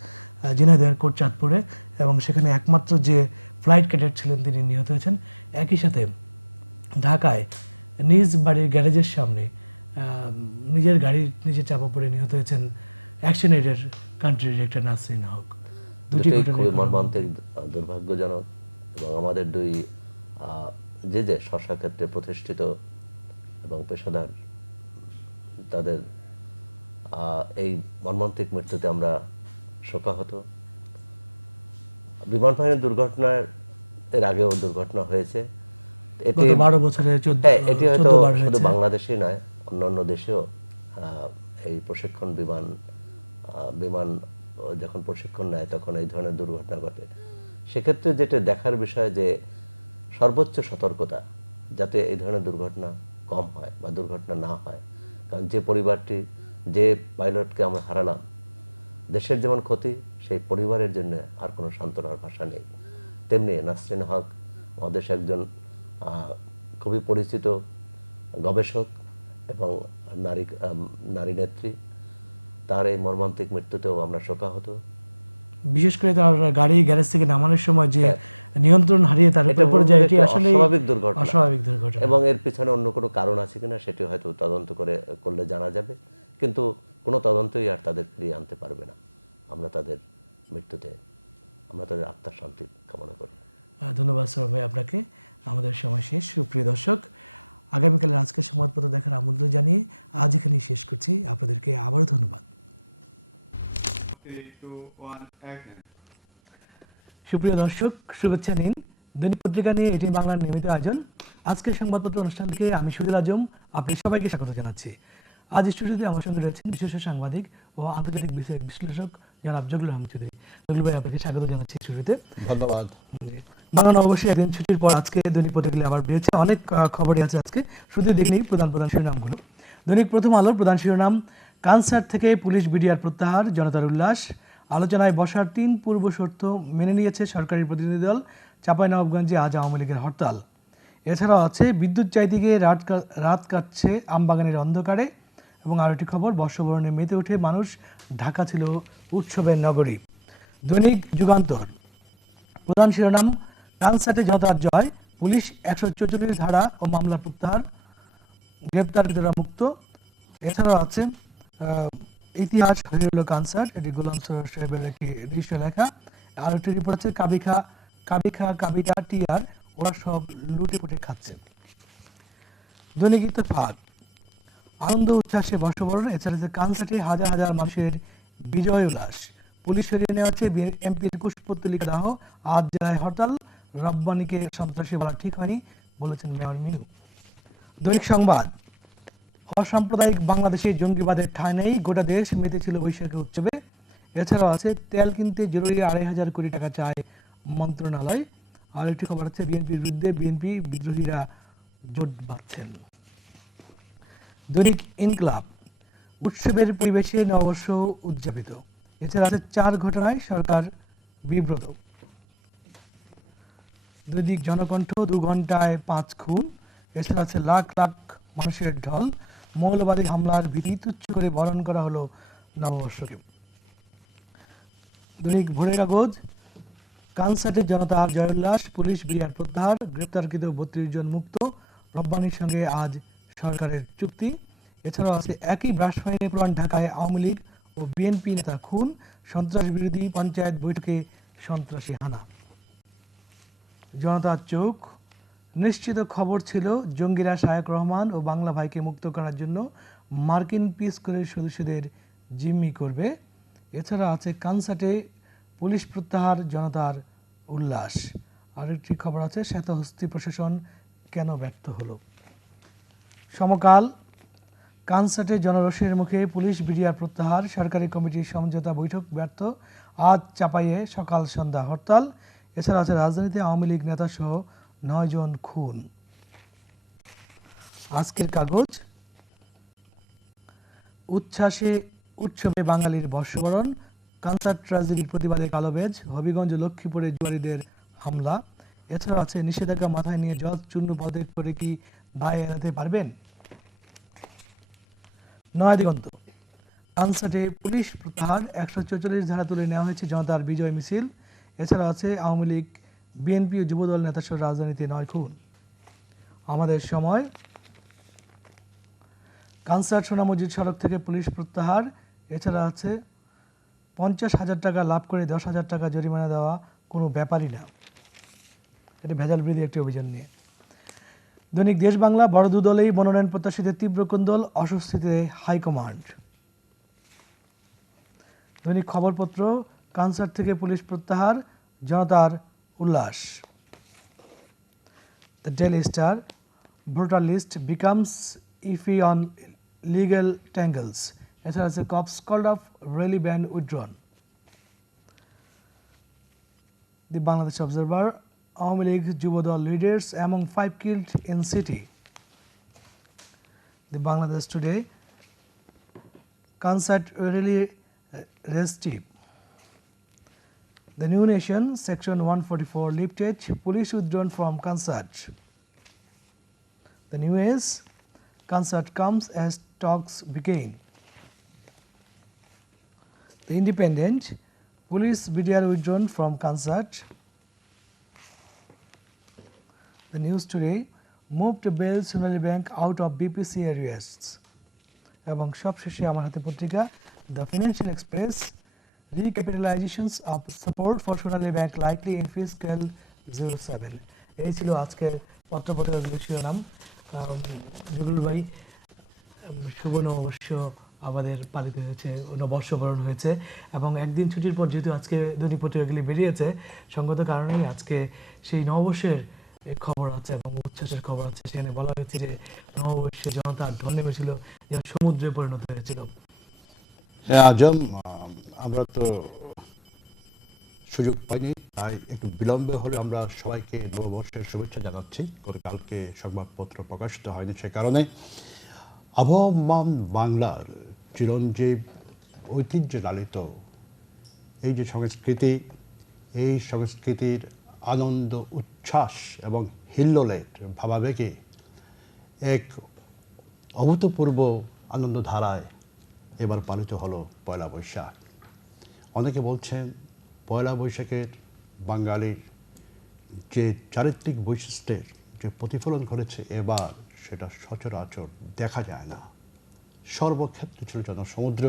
ঝিনাইদহ এয়ারপোর্ট চাঁদপুরে, এবং সেখানে একমাত্র যে ফ্লাইট ক্যাডেট ছিলেন তিনি নিহত হয়েছেন। একই সাথে ঢাকায় নিজ বাড়ির গ্যারেজের সামনে নিজের গাড়ির নিচে চাপা পড়ে নিহত হয়েছেন অ্যাকশন এইডের কান্ট্রি ডিরেক্টর নাসরিন হক। দুটি দুটোই ঘটনা খুবই মর্মান্তিক, দুর্ভাগ্যজনক, এবং আমাদের দুই যে স্ব ক্ষেত্রে প্রতিষ্ঠিত এবং পেশাদার, তাদের এই মর্মান্তিক মৃত্যুতে আমরা শোকাহত। বিমান বাহিনীর দুর্ঘটনার এর আগেও দুর্ঘটনা হয়েছে। এটি 12 বছরে হ্যাঁ, এটি হয়তো 14 বার শুধু হয়েছে। বাংলাদেশেই নয়, অন্যান্য দেশেও এই প্রশিক্ষণ বিমান যখন প্রশিক্ষণ নেয় তখন এই ধরনের দুর্ঘটনা ঘটে। সেক্ষেত্রে যেটা দেখার বিষয় যে সর্বোচ্চ সতর্কতা যাতে এই ধরনের দুর্ঘটনা কম হয় বা দুর্ঘটনা না হয়। কারণ যে পরিবারটি, যে পাইলটকে আমরা হারালাম, দেশের যেমন ক্ষতি, সেই পরিবারের জন্য আর কোনো সান্ত্বনার ভাষা নেই। তেমনি নাসরিন হক আমাদের দেশে একজন খুবই পরিচিত গবেষক এবং নারী নেত্রী। তার এই মর্মান্তিক মৃত্যুতেও আমরা শোকাহত। বিশেষ করে তার গাড়ি গ্যারেজ থেকে নামানোর সময় যে নিয়ন্ত্রণ হারিয়ে তার উপর পড়ে যায়, এটি আসলে অস্বাভাবিক দুর্ঘটনা। অস্বাভাবিক দুর্ঘটনা। এবং এর পিছনে অন্য কোনো কারণ আছে কিনা সেটি হয়তো তদন্ত করলে জানা যাবে, কিন্তু কোনো তদন্তই আর তাদের ফিরিয়ে আনতে পারবে না। আমরা তাদের মৃত্যুতে তাদের আত্মার শান্তি কামনা করি। ধন্যবাদ সৌরভ ভাই আপনাকে। আমাদের সময় শেষ। সুপ্রিয় দর্শক, আগামীকালের আজকের সংবাদপত্র দেখার আমন্ত্রণ জানিয়ে আজ এখানেই শেষ করছি। আপনাদেরকে আবারও ধন্যবাদ। সুপ্রিয় দর্শক, শুভেচ্ছা নিন। দৈনিক পত্রিকা নিয়ে এটিএন বাংলার নিয়মিত আয়োজন আজকের সংবাদপত্র অনুষ্ঠান থেকে আমি শহীদুল আজম আপনি সবাইকে স্বাগত জানাচ্ছি। আজ স্টুডিওতে আমার সঙ্গে রয়েছেন বিশেষ সাংবাদিক ও আন্তর্জাতিক বিষয়ক বিশ্লেষক জনাব জগলুল আহমদ চৌধুরী। জগলুল ভাই, আপনাকে স্বাগত জানাচ্ছি স্টুডিওতে। ধন্যবাদ। বাংলা অবশ্যই একদিন ছুটির পর আজকে দৈনিক পত্রিকা আবার বেরিয়েছে, অনেক খবরই আছে আজকে। শুধু দেখে নিই প্রধান শিরোনামগুলো। দৈনিক প্রথম আলোর প্রধান শিরোনাম, কানসার থেকে পুলিশ বিডিআর প্রত্যাহার, জনতার উল্লাস। আলোচনায় বসার 3 পূর্ব শর্ত মেনে নিয়েছে সরকারি প্রতিনিধি দল। চাঁপাইনবাবগঞ্জে আজ আওয়ামী লীগের হরতাল। এছাড়াও আছে বিদ্যুৎ চাইতে গিয়ে রাত কাটছে আমবাগানের অন্ধকারে। এবং আরও একটি খবর, বর্ষবরণে মেতে উঠে মানুষ, ঢাকা ছিল উৎসবের নগরী। দৈনিক যুগান্তর প্রধান শিরোনাম, কানসার্টে জনতার জয়, পুলিশ 144 ধারা ও মামলা প্রত্যাহার, গ্রেপ্তারকৃতরা মুক্ত। এছাড়াও আছে ইতিহাস হয়ে হলো কানসার্ট, এটি গোলাম সরোয়ার সাহেবের একটি নিজস্ব লেখা। আর একটি রিপোর্ট আছে, কাবিতা টিআর, ওরা সব লুটে পুটে খাচ্ছে। দৈনিক ইত্তেফাক, আনন্দ উচ্ছ্বাসে বর্ষবরণ। এছাড়া আছে কানসার্টে হাজার হাজার মানুষের বিজয় উল্লাস। পুলিশ ফিরিয়ে নেওয়া হচ্ছে এমপির পুষ্পতলিকা দাহ। আজ জেলায় হরতাল। রব্বানীকে সন্ত্রাসী বলা ঠিক হয়নি বলেছেন মেয়র মিউ। দৈনিক সংবাদ, অসাম্প্রদায়িক বাংলাদেশে জঙ্গিবাদের ঠাঁই নেই, গোটা দেশ মেতেছিল বৈশাখী উৎসবে। এছাড়াও আছে তেল কিনতে জরুরি 2,500 কোটি টাকা চায় মন্ত্রণালয়। আর একটি খবর আছে, বিএনপির বিরুদ্ধে বিএনপি বিদ্রোহীরা জোট বাঁধছেন। দৈনিক ইনকলাব, উৎসবের পরিবেশে নববর্ষ উদযাপিত। এছাড়া আছে 4 ঘটনায় সরকার বিব্রত। দৈনিক জনকণ্ঠ, 2 ঘন্টায় 5 খুন। এছাড়া আছে লাখ লাখ মানুষের ঢল, মৌলবাদী হামলার ভীতি তুচ্ছ করে বরণ করা হলো নববর্ষকে। দৈনিক ভোরের কাগজ, কানসার্টের জনতা জয়োল্লাস, পুলিশ বিডিআর প্রত্যাহার, গ্রেপ্তারকৃত 32 জন মুক্ত। রব্বানীর সঙ্গে আজ সরকারের চুক্তি। এছাড়াও আছে একই ব্রাশফাইনে পুরান ঢাকায় আওয়ামী লীগ ও বিএনপি নেতা খুন, সন্ত্রাস বিরোধী পঞ্চায়েত বৈঠকে সন্ত্রাসী হানা। জনতার চোখ, নিশ্চিত খবর ছিল জঙ্গিরা শায়েক রহমান ও বাংলা ভাইকে মুক্ত করার জন্য মার্কিন পিস করের সদস্যদের জিম্মি করবে। এছাড়া আছে কানসার্টে পুলিশ প্রত্যাহার, জনতার উল্লাস। আরেকটি খবর আছে, শ্বেতহস্তি প্রশাসন কেন ব্যর্থ হলো। সমকাল, কানসার্টে জনরোষের মুখে পুলিশ বিডিআর প্রত্যাহার, সরকারি কমিটির সমঝোতা বৈঠক ব্যর্থ। আজ চাপাইয়ে সকাল সন্ধ্যা হরতাল। এছাড়া আছে রাজধানীতে আওয়ামী লীগ নেতা সহ 9 জন খুন। আজকের কাগজ, উচ্ছ্বাসে উৎসবে বাঙালির বর্ষবরণ, কনসার্ট ট্র্যাজেডির প্রতিবাদে কালোবেজ, হবিগঞ্জ লক্ষ্মীপুরে জুয়ারিদের হামলা। এছাড়া আছে নিষেধাজ্ঞা মাথায় নিয়ে জজ চূর্ণ পদত্যাগ করে কি দায় এড়াতে পারবেন? নয়া দিগন্ত, কনসার্টে পুলিশ প্রত্যাহার, 144 ধারা তুলে নেওয়া হয়েছে জনতার বিজয় মিছিল। এছাড়া আছে আওয়ামী লীগ, বিএনপি ও যুবদল নেতাসহ রাজধানীতে 9 খুন। আমাদের সময়, কনসার্ট সোনা মসজিদ সড়ক থেকে পুলিশ প্রত্যাহার। এছাড়া আছে 50,000 টাকা লাভ করে 10,000 টাকা জরিমানা দেওয়া কোনো ব্যাপারই না। এটা ভেজাল বিরোধী একটি অভিযান নিয়ে। দৈনিক দেশ বাংলা, বড় দু দলেই মনোনয়ন প্রত্যাশীদের তীব্র কোন্দল, অস্বস্তিতে হাইকমান্ড। দৈনিক খবরপত্র, কনসার্ট থেকে পুলিশ প্রত্যাহার, জনতার উল্লাস। The Daily Star, voter list becomes iffy on legal tangles. এছাড়া আছে cops called off rally ban withdrawn. The Bangladesh Observer, Awami League Jubodal leaders among 5 killed in city. The Bangladesh Today, concert rally restive. The New Nation, Section 144 lifted, police withdrawn from concert. The New Age, concert comes as talks begin. The Independent, police BDR withdrawn from concert. The News Today, moved bail Sonali Bank out of BPC arrests. এবং সবশেষে আমার হাতে পত্রিকা the Financial Express, recapitalisations of support for Sonali Bank likely in fiscal 07। এই ছিল আজকের পত্রপত্রিকাগুলোর শিরোনাম। জুগুল ভাই, শুভ নববর্ষ আমাদের পালিত হয়েছে, নববর্ষবরণ হয়েছে এবং একদিন ছুটির পর যেহেতু আজকে দৈনিক পত্রিকাগুলি বেরিয়েছে, সঙ্গত কারণেই আজকে সেই নববর্ষের খবর আছে এবং উচ্ছ্বাসের খবর আছে। সেখানে বলা হয়েছে যে নববর্ষে জনতার ঢল নেমেছিল, যা সমুদ্রে পরিণত হয়েছিল। হ্যাঁ আজম, আমরা তো সুযোগ পাইনি, তাই একটু বিলম্বে হলে আমরা সবাইকে নববর্ষের শুভেচ্ছা জানাচ্ছি। গতকালকে সংবাদপত্র প্রকাশিত হয়নি, সে কারণে আবহমান বাংলার চিরঞ্জীব ঐতিহ্য লালিত এই যে সংস্কৃতি, এই সংস্কৃতির আনন্দ উচ্ছ্বাস এবং হিল্লোলের ভাবাবেগে এক অভূতপূর্ব আনন্দধারায় এবার পালিত হলো পয়লা বৈশাখ। অনেকে বলছেন পয়লা বৈশাখের বাঙালির যে চারিত্রিক বৈশিষ্ট্যের যে প্রতিফলন ঘটেছে এবার, সেটা সচরাচর দেখা যায় না। সর্বক্ষেত্রে ছিল জনসমুদ্র,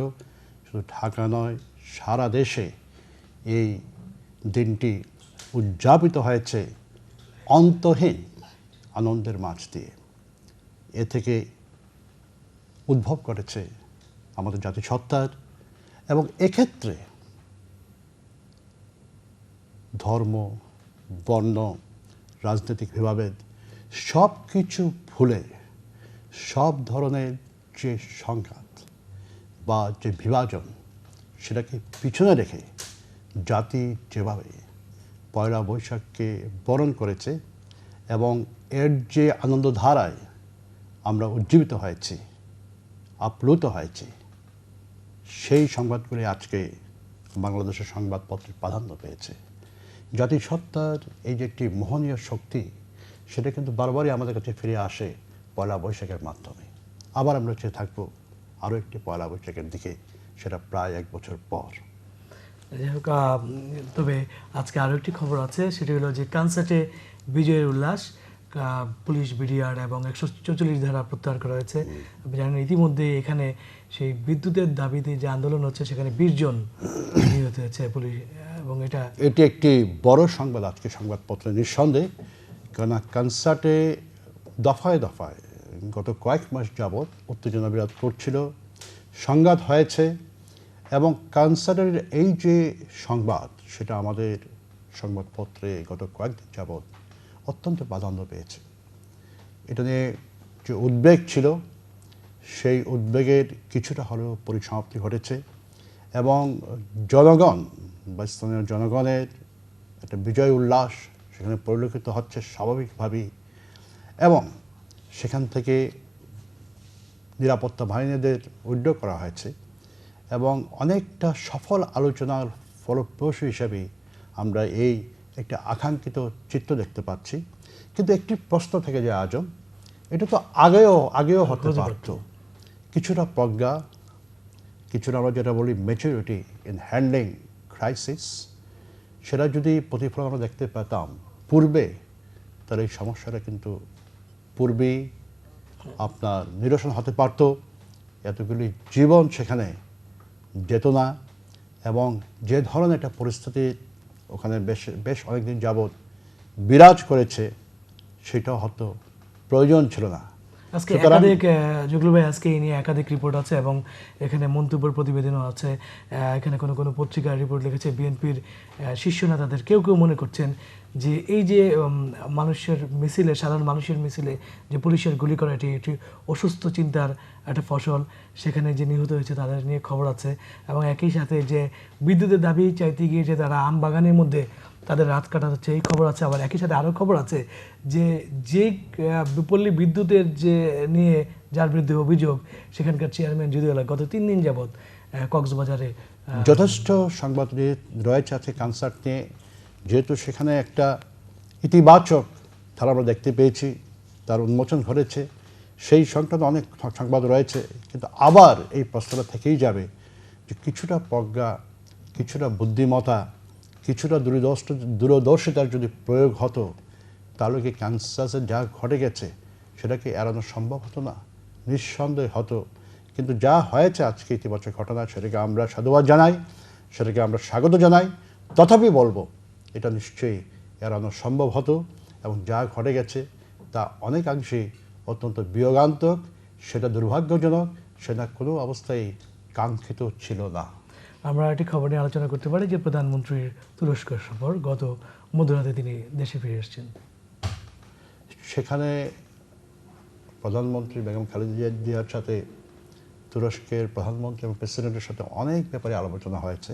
শুধু ঢাকা নয় সারা দেশে এই দিনটি উদযাপিত হয়েছে অন্তহীন আনন্দের মাঝ দিয়ে। এ থেকে উদ্ভব করেছে আমাদের জাতিসত্তার, এবং এক্ষেত্রে ধর্ম, বর্ণ, রাজনৈতিক ভেদাভেদ সব কিছু ভুলে সব ধরনের যে সংঘাত বা যে বিভাজন, সেটাকে পিছনে রেখে জাতি যেভাবে পয়লা বৈশাখকে বরণ করেছে এবং এর যে আনন্দধারায় আমরা উজ্জীবিত হয়েছি, আপ্লুত হয়েছি, সেই সংবাদগুলি আজকে বাংলাদেশের সংবাদপত্রের প্রাধান্য পেয়েছে। জাতিসত্তার এই যে একটি মোহনীয় শক্তি, সেটা কিন্তু বারবারই আমাদের কাছে ফিরে আসে পয়লা বৈশাখের মাধ্যমে। আবার আমরা চেয়ে থাকবো আরও একটি পয়লা বৈশাখের দিকে, সেটা প্রায় 1 বছর পর। যাই হোক, তবে আজকে আরও একটি খবর আছে, সেটি হলো যে কনসার্টে বিজয়ের উল্লাস, পুলিশ বিডিআর এবং 144 ধারা প্রত্যাহার করা হয়েছে। আপনি জানেন ইতিমধ্যে এখানে সেই বিদ্যুতের দাবিতে যে আন্দোলন হচ্ছে, সেখানে 20 জন নিহত হয়েছে পুলিশ, এবং এটি একটি বড় সংবাদ আজকে সংবাদপত্রে নিঃসন্দেহে। কেননা কনসার্টে দফায় দফায় গত কয়েক মাস যাবৎ উত্তেজনা বিরাজ করছিল, সংঘাত হয়েছে, এবং কনসার্টের এই যে সংবাদ, সেটা আমাদের সংবাদপত্রে গত কয়েকদিন যাবৎ অত্যন্ত প্রাধান্য পেয়েছে। এটা নিয়ে যে উদ্বেগ ছিল, সেই উদ্বেগের কিছুটা হলেও পরিসমাপ্তি ঘটেছে, এবং জনগণ বা স্থানীয় জনগণের একটা বিজয় উল্লাস সেখানে পরিলক্ষিত হচ্ছে স্বাভাবিকভাবেই, এবং সেখান থেকে নিরাপত্তা বাহিনীদের উদ্যোগ করা হয়েছে এবং অনেকটা সফল আলোচনার ফলপ্রসূ হিসাবে আমরা এই একটা আকাঙ্ক্ষিত চিত্র দেখতে পাচ্ছি। কিন্তু একটি প্রশ্ন থেকে যায় আজম, এটা তো আগেও হতে পারত। কিছুটা প্রজ্ঞা, কিছুটা আমরা যেটা বলি ম্যাচুরিটি ইন হ্যান্ডলিং ক্রাইসিস, সেটা যদি প্রতিফলন আমরা দেখতে পেতাম পূর্বে, তাহলে এই সমস্যাটা কিন্তু পূর্বেই আপনার নিরসন হতে পারত। এতগুলি জীবন সেখানে যেত না, এবং যে ধরনের একটা পরিস্থিতি ওখানে বেশ অনেকদিন যাবৎ বিরাজ করেছে, সেটাও হয়তো প্রয়োজন ছিল না। আজকে একাধিক জুগলু ভাই, আজকে এই নিয়ে একাধিক রিপোর্ট আছে এবং এখানে মন্তব্যের প্রতিবেদনও আছে। এখানে কোনো কোনো পত্রিকার রিপোর্ট লিখেছে বিএনপির শীর্ষ নেতাদের কেউ কেউ মনে করছেন যে এই যে মানুষের মিছিলে, সাধারণ মানুষের মিছিলে যে পুলিশের গুলি করা, এটি অসুস্থ চিন্তার একটা ফসল। সেখানে যে নিহত হয়েছে তাদের নিয়ে খবর আছে, এবং একই সাথে যে বিদ্যুতের দাবি চাইতে গিয়ে যে তারা আম বাগানের মধ্যে তাদের রাত কাটা হচ্ছে, এই খবর আছে। আবার একই সাথে আরও খবর আছে যে পল্লী বিদ্যুতের যে নিয়ে যার বিরুদ্ধে অভিযোগ, সেখানকার চেয়ারম্যান যদিওলা গত 3 দিন যাবৎ কক্সবাজারে যথেষ্ট সংবাদ রয়েছে আছে কনসার্ট নিয়ে। যেহেতু সেখানে একটা ইতিবাচক ধারা আমরা দেখতে পেয়েছি, তার উন্মোচন ঘটেছে, সেই সংক্রান্ত অনেক সংবাদ রয়েছে। কিন্তু আবার এই প্রশ্নটা থেকেই যাবে যে কিছুটা প্রজ্ঞা, কিছুটা বুদ্ধিমত্তা, কিছুটা দূরদর্শিতার যদি প্রয়োগ হতো, তাহলে কি ক্যান্সাসে যা ঘটে গেছে সেটাকে এড়ানো সম্ভব হতো না? নিঃসন্দেহে হতো। কিন্তু যা হয়েছে আজকে ইতিবাচক ঘটনা, সেটাকে আমরা সাধুবাদ জানাই, সেটাকে আমরা স্বাগত জানাই। তথাপি বলবো এটা নিশ্চয়ই এড়ানো সম্ভব হতো, এবং যা ঘটে গেছে তা অনেকাংশেই অত্যন্ত বিয়োগান্তক, সেটা দুর্ভাগ্যজনক, সেটা কোনো অবস্থায় কাঙ্ক্ষিত ছিল না। আমরা একটি খবর নিয়ে আলোচনা করতে পারি যে প্রধানমন্ত্রীর তুরস্ক সফর, গত মধ্যরাতে তিনি দেশে ফিরে এসেছেন। সেখানে প্রধানমন্ত্রী বেগম খালেদা জিয়ার সাথে তুরস্কের প্রধানমন্ত্রী এবং প্রেসিডেন্টের সাথে অনেক ব্যাপারে আলোচনা হয়েছে।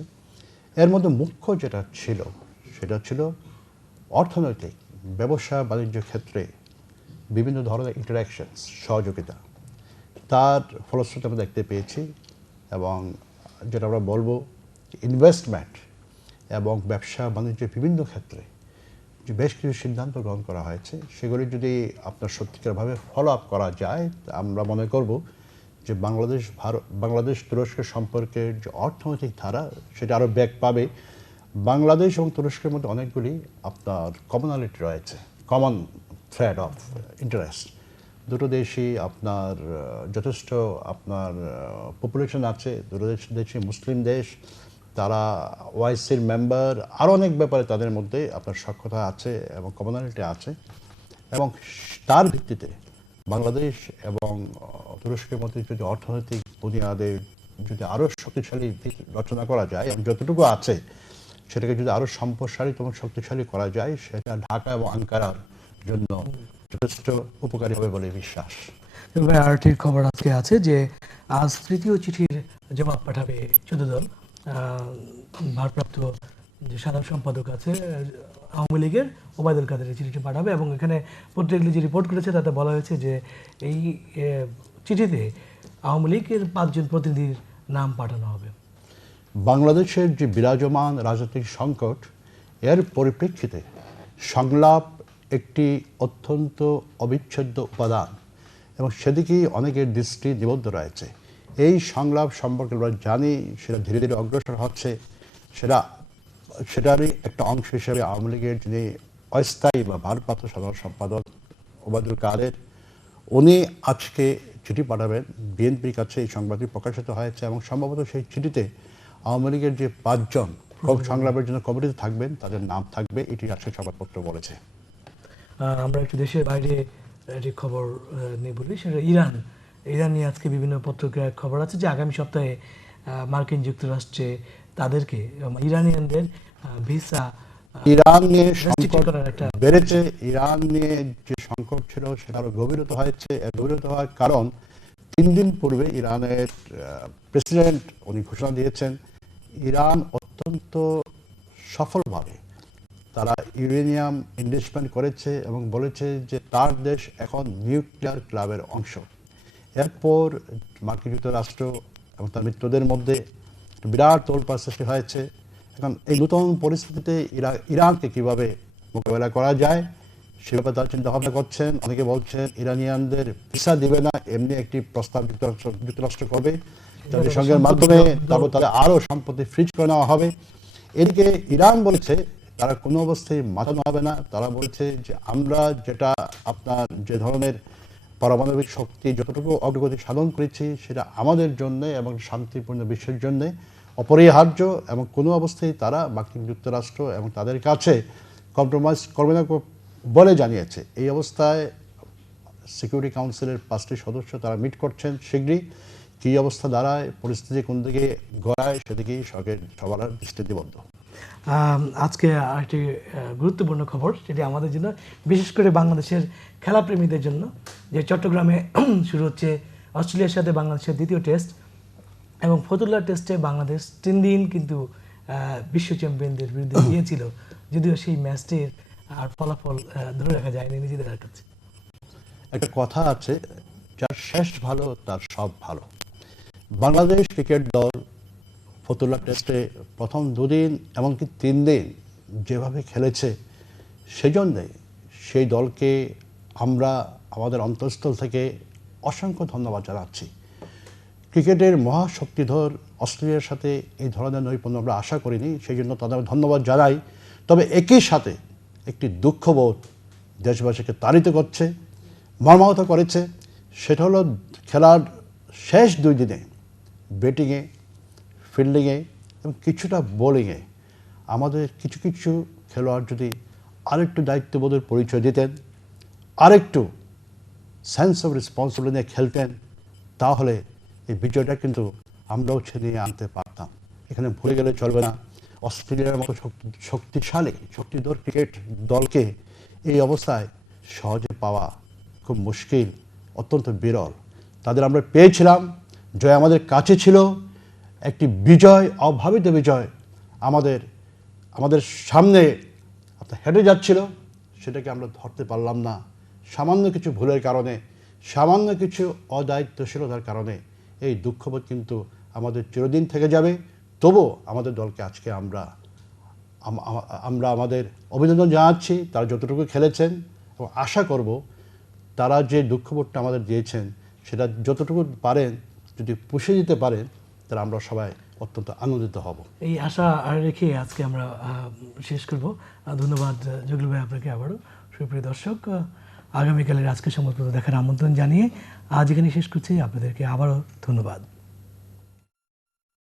এর মধ্যে মুখ্য যেটা ছিল সেটা ছিল অর্থনৈতিক, ব্যবসা বাণিজ্য ক্ষেত্রে বিভিন্ন ধরনের ইন্টারাকশনস, সহযোগিতা। তার ফলশ্রুতি আমরা দেখতে পেয়েছি, এবং যেটা আমরা বলবো ইনভেস্টমেন্ট এবং ব্যবসা বাণিজ্যের বিভিন্ন ক্ষেত্রে যে বেশ কিছু সিদ্ধান্ত গ্রহণ করা হয়েছে, সেগুলি যদি আপনার সত্যিকারভাবে ফলো আপ করা যায়, আমরা মনে করব যে বাংলাদেশ তুরস্কের সম্পর্কের যে অর্থনৈতিক ধারা, সেটা আরও ব্যাক পাবে। বাংলাদেশ এবং তুরস্কের মধ্যে অনেকগুলি আপনার কমনালিটি রয়েছে, কমন থ্রেড অফ ইন্টারেস্ট। দুটো দেশই আপনার যথেষ্ট আপনার পপুলেশন আছে, দুটো দেশই মুসলিম দেশ, তারা ওআইসির মেম্বার, আরও অনেক ব্যাপারে তাদের মধ্যে আপনার সক্ষতা আছে এবং কমনালিটি আছে। এবং তার ভিত্তিতে বাংলাদেশ এবং তুরস্কের মধ্যে যদি অর্থনৈতিক বুনিয়াদের যদি আরও শক্তিশালী রচনা করা যায়, এবং যতটুকু আছে সেটাকে যদি আরও সম্প্রসারিত এবং শক্তিশালী করা যায়, সেটা ঢাকা এবং আঙ্কারার জন্য যথেষ্ট উপকারী হবে বলে বিশ্বাস। আরটির খবর আজকে আছে যে আজ তৃতীয় চিঠির জবাব পাঠাবে 14 দল। ভারপ্রাপ্ত যে সাধারণ সম্পাদক আছে আওয়ামী লীগের, ওবায়দুল কাদের চিঠিটি পাঠাবে, এবং এখানে পত্রিকাগুলি যে রিপোর্ট করেছে তাতে বলা হয়েছে যে এই চিঠিতে আওয়ামী লীগের 5 জন প্রতিনিধির নাম পাঠানো হবে। বাংলাদেশের যে বিরাজমান রাজনৈতিক সংকট, এর পরিপ্রেক্ষিতে সংলাপ একটি অত্যন্ত অবিচ্ছেদ্য উপাদান, এবং সেদিকেই অনেকের দৃষ্টি নিবদ্ধ রয়েছে। এই সংলাপ সম্পর্কে আমরা জানি, সেটা ধীরে ধীরে অগ্রসর হচ্ছে। সেটারই একটা অংশ হিসেবে আওয়ামী লীগের যিনি অস্থায়ী বা ভারপ্রাপ্ত সাধারণ সম্পাদক ওবায়দুল কাদের, উনি আজকে চিঠি পাঠাবেন বিএনপির কাছে। এই সংবাদটি প্রকাশিত হয়েছে, এবং সম্ভবত সেই চিঠিতে আওয়ামী লীগের যে 5 জন সংলাপের জন্য কমিটিতে থাকবেন তাদের নাম থাকবে, এটি আজকে সংবাদপত্র বলেছে। আমরা একটু দেশের বাইরে একটি খবর নিয়ে বলি, সেটা ইরান নিয়ে আজকে বিভিন্ন পত্রিকায় খবর আছে যে আগামী সপ্তাহে মার্কিন যুক্তরাষ্ট্রে তাদেরকে ইরানিয়ানদের ভিসা, ইরান নিয়ে সংকট বেড়েছে। ইরান নিয়ে যে সংকট ছিল সেটা আরো গভীরতা হয়েছে। গভীরতা হওয়ার কারণ 3 দিন পূর্বে ইরানের প্রেসিডেন্ট উনি ঘোষণা দিয়েছেন ইরান অত্যন্ত সফলভাবে তারা ইউরেনিয়াম ইনভেস্টমেন্ট করেছে, এবং বলেছে যে তার দেশ এখন নিউক্লিয়ার ক্লাবের অংশ। এরপর মার্কিন যুক্তরাষ্ট্র এবং তার মিত্রদের মধ্যে বিরাট তোলপাড় সৃষ্টি হয়েছে। এখন এই নতুন পরিস্থিতিতে ইরানকে কিভাবে মোকাবেলা করা যায় সে ব্যাপারে তারা চিন্তা ভাবনা করছেন। অনেকে বলছেন ইরানিয়ানদের ভিসা দিবে না, এমনি একটি প্রস্তাব যুক্তরাষ্ট্র পাবে, জাতিসংঘের মাধ্যমে তারপর তাদের আরও সম্পত্তি ফ্রিজ করে নেওয়া হবে। এদিকে ইরান বলেছে তারা কোনো অবস্থায় মাথা নামাবে না। তারা বলেছে যে আমরা যেটা আপনার যে ধরনের পারমাণবিক শক্তি যতটুকু অগ্রগতি সাধন করেছি সেটা আমাদের জন্য এবং শান্তিপূর্ণ বিশ্বের জন্য অপরিহার্য, এবং কোনো অবস্থায় তারা মার্কিন যুক্তরাষ্ট্র এবং তাদের কাছে কম্প্রোমাইজ করবে না বলে জানিয়েছে। এই অবস্থায় সিকিউরিটি কাউন্সিলের 5টি সদস্য তারা মিট করছেন শীঘ্রই। কী অবস্থা দাঁড়ায়, পরিস্থিতি কোন দিকে গড়ায়, সেদিকেই সবার দৃষ্টিবদ্ধ। আজকে আরেকটি গুরুত্বপূর্ণ খবর, সেটি আমাদের জন্য, বিশেষ করে বাংলাদেশের খেলাপ্রেমীদের জন্য, যে চট্টগ্রামে শুরু হচ্ছে অস্ট্রেলিয়ার সাথে বাংলাদেশের দ্বিতীয় টেস্ট, এবং ফতুল্লা টেস্টে বাংলাদেশ 3 দিন কিন্তু বিশ্ব চ্যাম্পিয়নদের বিরুদ্ধে গিয়েছিল, যদিও সেই ম্যাচটির আর ফলাফল ধরে রাখা যায়নি নিজেদের কাছে। একটা কথা আছে, যার শেষ ভালো তার সব ভালো। বাংলাদেশ ক্রিকেট দল ফতুল্লা টেস্টে প্রথম 2 দিন এমনকি 3 দিন যেভাবে খেলেছে, সেজন্যে সেই দলকে আমরা আমাদের অন্তঃস্থল থেকে অসংখ্য ধন্যবাদ জানাচ্ছি। ক্রিকেটের মহাশক্তিধর অস্ট্রেলিয়ার সাথে এই ধরনের নৈপুণ্য আমরা আশা করিনি, সেই জন্য তাদের ধন্যবাদ জানাই। তবে একই সাথে একটি দুঃখবোধ দেশবাসীকে তাড়িত করছে, মর্মাহত করেছে। সেটা হলো খেলার শেষ 2 দিনে ব্যাটিংয়ে, ফিল্ডিংয়ে এবং কিছুটা বোলিংয়ে আমাদের কিছু কিছু খেলোয়াড় যদি আরেকটু দায়িত্ববোধের পরিচয় দিতেন, আরেকটু সেন্স অফ রেসপন্সিবিলিটি নিয়ে খেলতেন, তাহলে এই বিজয়টা কিন্তু আমরাও ছিনিয়ে আনতে পারতাম। এখানে ভুলে গেলে চলবে না, অস্ট্রেলিয়ার মতো শক্তিশালী শক্তিধর ক্রিকেট দলকে এই অবস্থায় সহজে পাওয়া খুব মুশকিল, অত্যন্ত বিরল। তাদের আমরা পেয়েছিলাম, জয় আমাদের কাছে ছিল, একটি বিজয়, অভাবিত বিজয় আমাদের সামনে হেঁটে যাচ্ছিল, সেটাকে আমরা ধরতে পারলাম না। সামান্য কিছু ভুলের কারণে, সামান্য কিছু অদায়িত্বশীলতার কারণে এই দুঃখবোধ কিন্তু আমাদের চিরদিন থেকে যাবে। তবুও আমাদের দলকে আজকে আমরা আমাদের অভিনন্দন জানাচ্ছি, তারা যতটুকু খেলেছেন, এবং আশা করব তারা যে দুঃখবোধটা আমাদের দিয়েছেন সেটা যতটুকু পারেন যদি পুষে দিতে পারেন, তাহলে আমরা সবাই অত্যন্ত আনন্দিত হব। এই আশা রেখে আজকে আমরা শেষ করব। ধন্যবাদ জগলু ভাই আপনাকে আবারও। সুপ্রিয় দর্শক, আগামীকালের আজকের সংবাদপত্র দেখার আমন্ত্রণ জানিয়ে আজ এখানে শেষ করছি। আপনাদেরকে আবারও ধন্যবাদ।